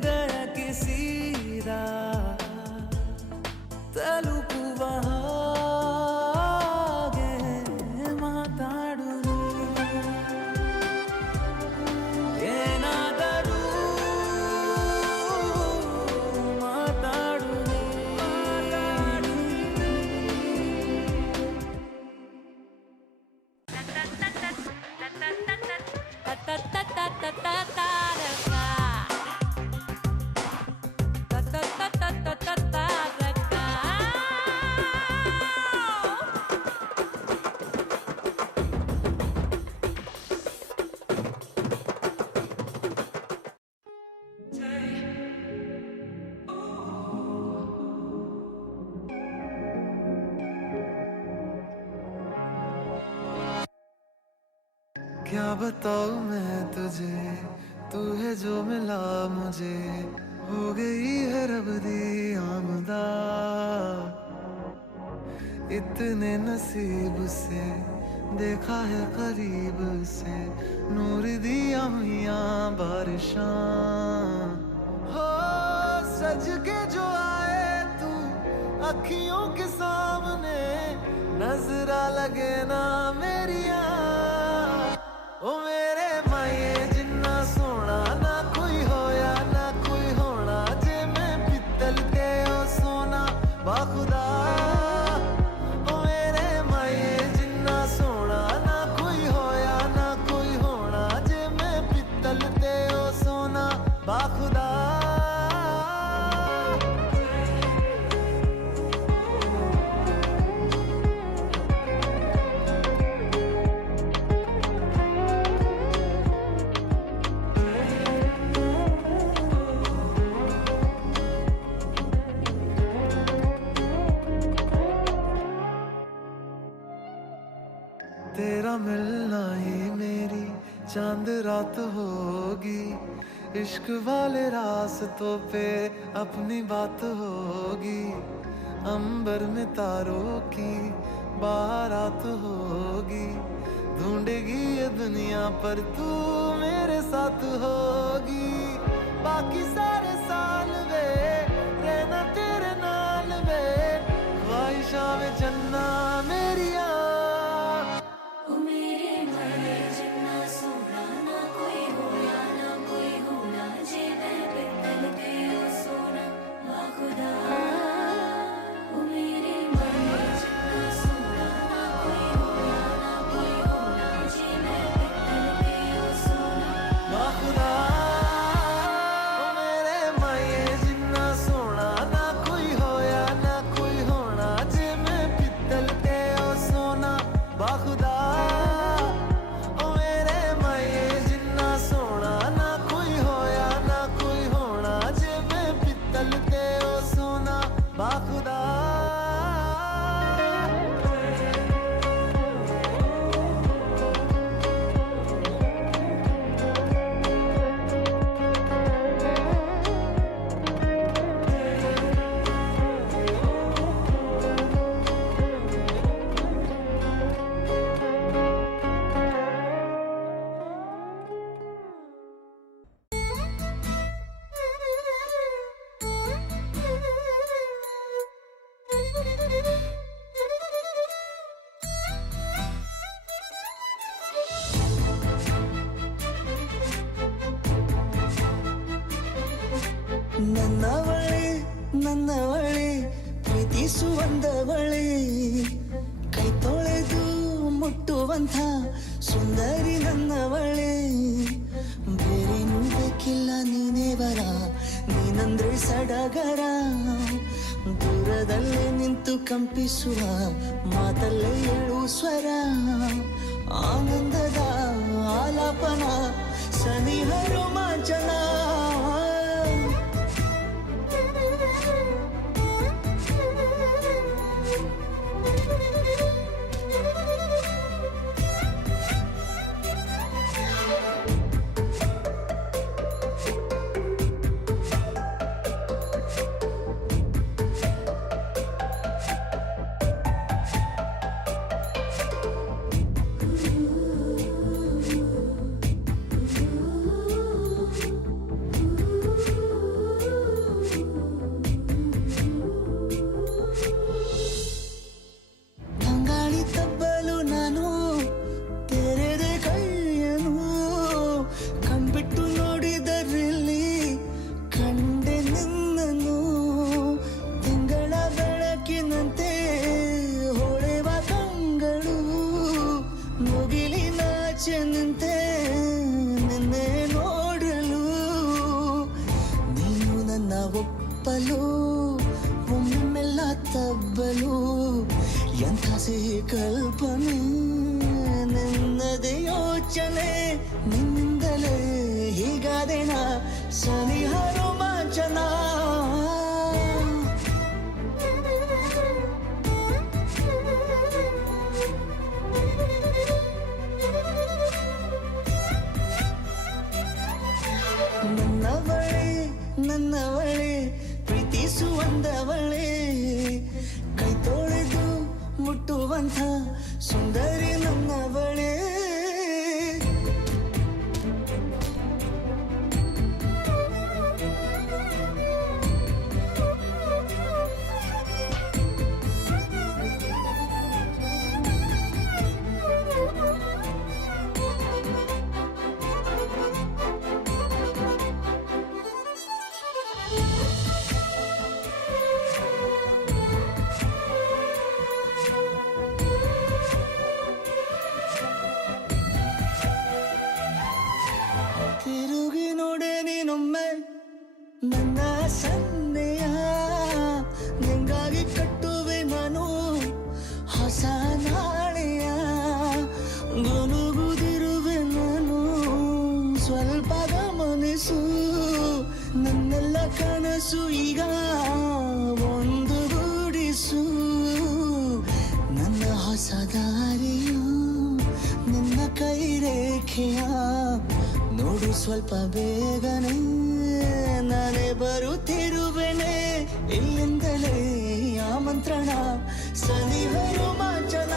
गया किसी राह ತಲುಪುವ ಹಾಗೆ ಮಾತಾಡು ಏನಾದರೂ ಮಾತಾಡು क्या बताऊं मैं तुझे, तू है जो मिला मुझे, हो गई है रब दी आमदा। इतने नसीब से देखा है करीब से, नूर दिया हुआ बारिशां। हो सज के जो आए तू अखियों के सामने, नजरा लगे ना मेरिया। ओ मेरे माये जिन्ना सोना ना कोई होया ना कोई होना, जे मैं पित्तल ते ओ सोना बाखुदा। ओ मेरे माये जिन्ना सोना ना कोई होया ना कोई होना, जे मैं पित्तल ते ओ सोना बाखुदा। तेरा मिलना ही मेरी चांद रात होगी, इश्क वाले रास्तों पे अपनी बात होगी। अंबर में तारों की बारात होगी, ढूंढेगी ये दुनिया पर तू मेरे साथ होगी। बाकी सारे साल वे रहना तेरे नाल वे, ख्वाहिशां में जन्ना मेरिया। ನನ್ನವಳೆ ಪ್ರೀತಿಸುವಂದವಳೆ, ಕೈ ತೊಳೆದು ಮುಟ್ಟುವಂಥ ಸುಂದರಿ ನನ್ನವಳೆ. ಬೇರೇನೂ ಬೇಕಿಲ್ಲ ನೀನೇ ವರ, ನೀನಂದ್ರೆ ಸಡಗರ. ದೂರದಲ್ಲೇ ನಿಂತು ಕಂಪಿಸುವ ಮಾತಲ್ಲೇ ಏಳು ಸ್ವರ, ಆನಂದದ ಆಲಾಪನ ಸನಿಹ ರೋಮಾಂಚನ. ಒಪ್ಪಲು ಒಮ್ಮೆಲ್ಲ ತಬ್ಬಲು ಎಂಥ ಸಿಹಿ ಕಲ್ಪನೆ ನಿನ್ನದೇ ಯೋಚನೆ ನಿನ್ನಿಂದಲೇ ಹೀಗಾದೆನ ಸನಿಹ ರೋಮಾಂಚನ ನನ್ನವಳೆ ಪ್ರೀತಿಸುವಂದವಳೆ ಕೈ ತೊಳೆದು ಮುಟ್ಟುವಂಥ ಸುಂದರಿ ನನ್ನವಳೆ ತಿರುಗಿ ನೋಡೆ ನೀನೊಮ್ಮೆ ನನ್ನ ಸನ್ನೆಯ ನಿಂಗಾಗಿ ಕಟ್ಟುವೆ ನಾನು ಹೊಸ ನಾಳೆಯ ಗುನುಗುದಿರುವೆ ನಾನು ಸ್ವಲ್ಪ ಗಮನಿಸು ನನ್ನೆಲ್ಲ ಕನಸು ಈಗ ಒಂದು ಗೂಡಿಸು ನನ್ನ ಹೊಸ ದಾರಿಯು ನಿನ್ನ ಕೈ ರೇಖೆಯ ನೋಡು ಸ್ವಲ್ಪ ಬೇಗನೆ ನಾನೇ ಬರುತ್ತಿರುವೆನೆ ಇಲ್ಲಿಂದಲೇ ಆಮಂತ್ರಣ ಸನಿಹ ರೋಮಾಂಚನ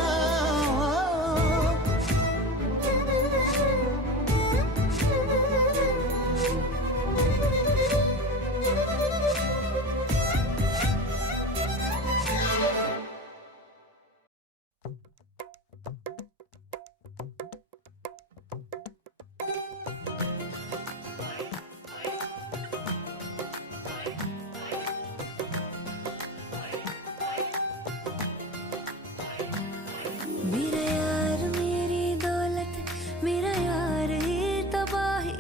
मेरा यार मेरी दौलत मेरा यार ही तबाही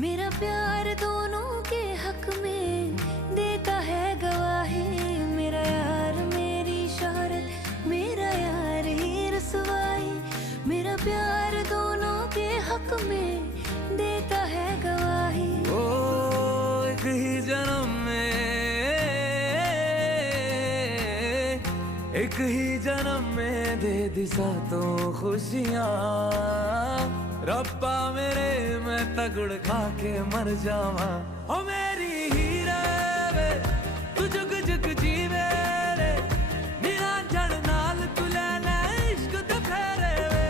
मेरा प्यार दोनों के हक में देता है गवाही मेरा यार मेरी शोहरत मेरा यार ही रसवाई मेरा प्यार दोनों के हक में देता है गवाही ओ एक ही जन्म में एक ही जन्म में दे दिशा तो खुशियाँ रब्बा मेरे मैं तगड़ खा के मर जावा ओ मेरी हीरे वे तू जुग जुग जीवे रे निरंजन नाल तू लेना इश्क ते फेरे वे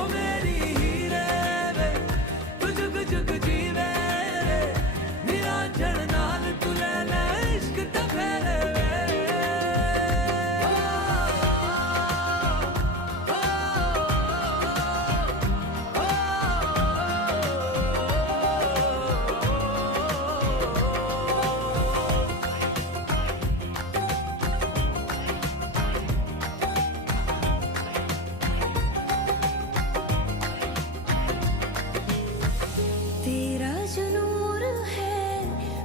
ओ मेरी हीरे वे तू जुग जुग जीवे रे निरंजन नाल तू लेना इश्क ते फेरे वे तेरा जो नूर है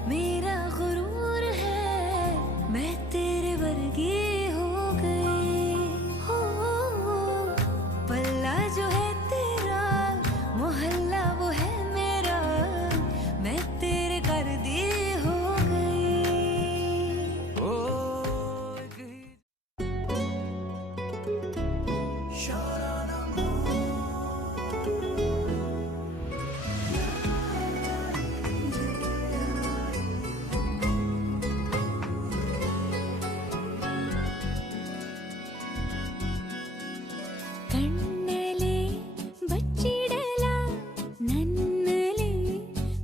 मेरा गुरूर है मैं तेरे वर्गी हो गई हो पल्ला जो है तेरा मोहल्ला वो है मेरा मैं तेरे कर दी हो गई ओ एक ही ಕಣ್ಣಲೆ ಬಚ್ಚಿಡಲ ನನ್ನಲೆ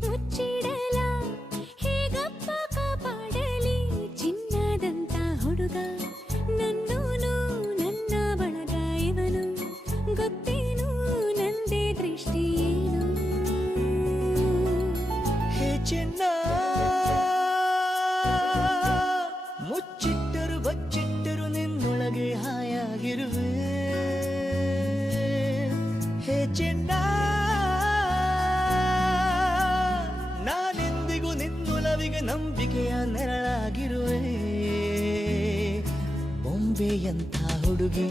ಮುಚ್ಚಿಡಲ ಹೇಗಪ್ಪ ಕಾಪಾಡಲಿ ಚಿನ್ನದಂತ ಹುಡುಗ ನನ್ನೂನು ನನ್ನ ಬಳಗ ಇವನು ಗೊತ್ತೇನು ನಂದೇ ದೃಷ್ಟಿ ಏನು ಹೇ ಚಿನ್ನ ಮುಚ್ಚಿಟ್ಟರು ಬಚ್ಚಿಟ್ಟರು ನಿನ್ನೊಳಗೆ ಹಾಯಾಗಿರುವೆ ಹೇ ಚಿನ್ನ ನಾನೆಂದಿಗೂ ನಿನ್ನೊಲವೇ ಬದುಕಿಗೆ ನಂಬಿಕೆಯ ನೆರಳಾಗಿರುವೆ ಬೊಂಬೆಯಂಥ ಹುಡುಗಿ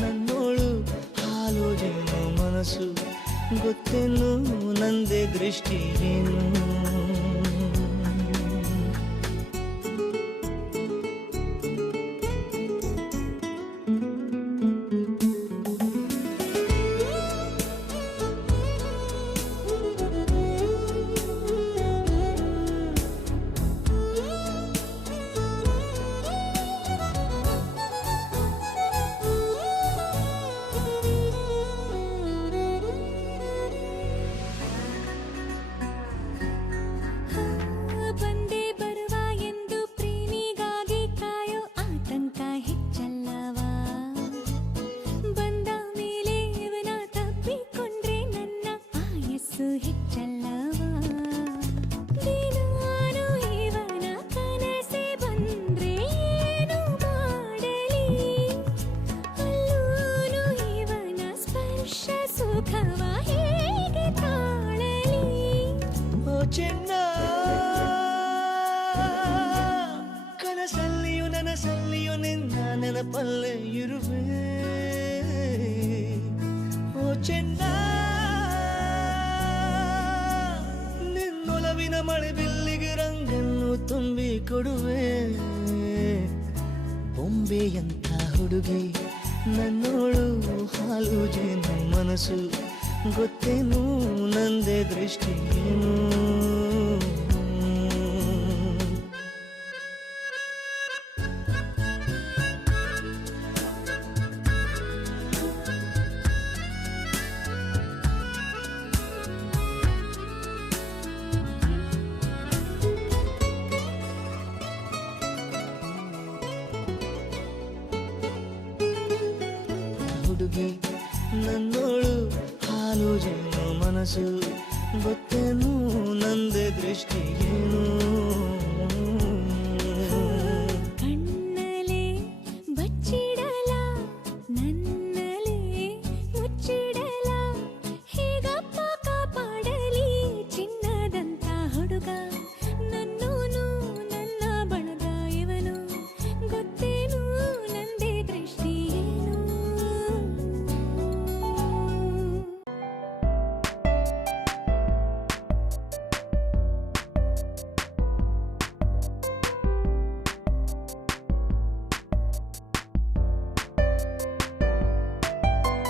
ನನ್ನೋಳು ಹಾಲು ಜೇನು ಮನಸ್ಸು ಗೊತ್ತೇನು ನಂದೇ ದೃಷ್ಟಿ ಏನು ಬಂದೇ ಬರುವ ಎಂದು ಪ್ರೇಮಿಗಾಗಿ ಕಾಯೋ ಆತಂಕ ಹೆಚ್ಚಲ್ಲವಾ ಬಂದ ಮೇಲೆ ಇವನ ತಪ್ಪಿಕೊಂಡ್ರೆ ನನ್ನ ಆಯಸ್ಸು ಹೆಚ್ಚಲ್ಲವಾ ದಿನಾನು ಇವನ ಕನಸೆ ಬಂದ್ರೆ ಏನು ಮಾಡಲಿ ಅಲ್ಲೂನು ಇವನ ಸ್ಪರ್ಶ ಸುಖವ ಹೇಗೆ ತಾಳಲಿ ಓ ಚೆನ್ನ ಕನಸಲ್ಲಿಯೂ ನನಸಲ್ಲಿಯೂ ನಿನ್ನ ನೆನಪಲ್ಲೇ ಇರುವೆ ಓ ಚೆನ್ನ ನಿನ್ನೊಲವಿನ ಮಳೆ ಬಿಲ್ಲಿಗೆ ರಂಗನ್ನು ತುಂಬಿ ಕೊಡುವೆ ಬೊಂಬೆಯಂಥ ಹುಡುಗಿ ನನ್ನೋಳು ಹಾಲು ಜೇನು ಮನಸ್ಸು ಗೊತ್ತೇನು ನಂದೇ ದೃಷ್ಟಿ ಏನು ಹುಡುಗಿ ನನ್ನೋಳು ಹಾಲು ಜೇನು ಮನಸ್ಸು ಗೊತ್ತೇನು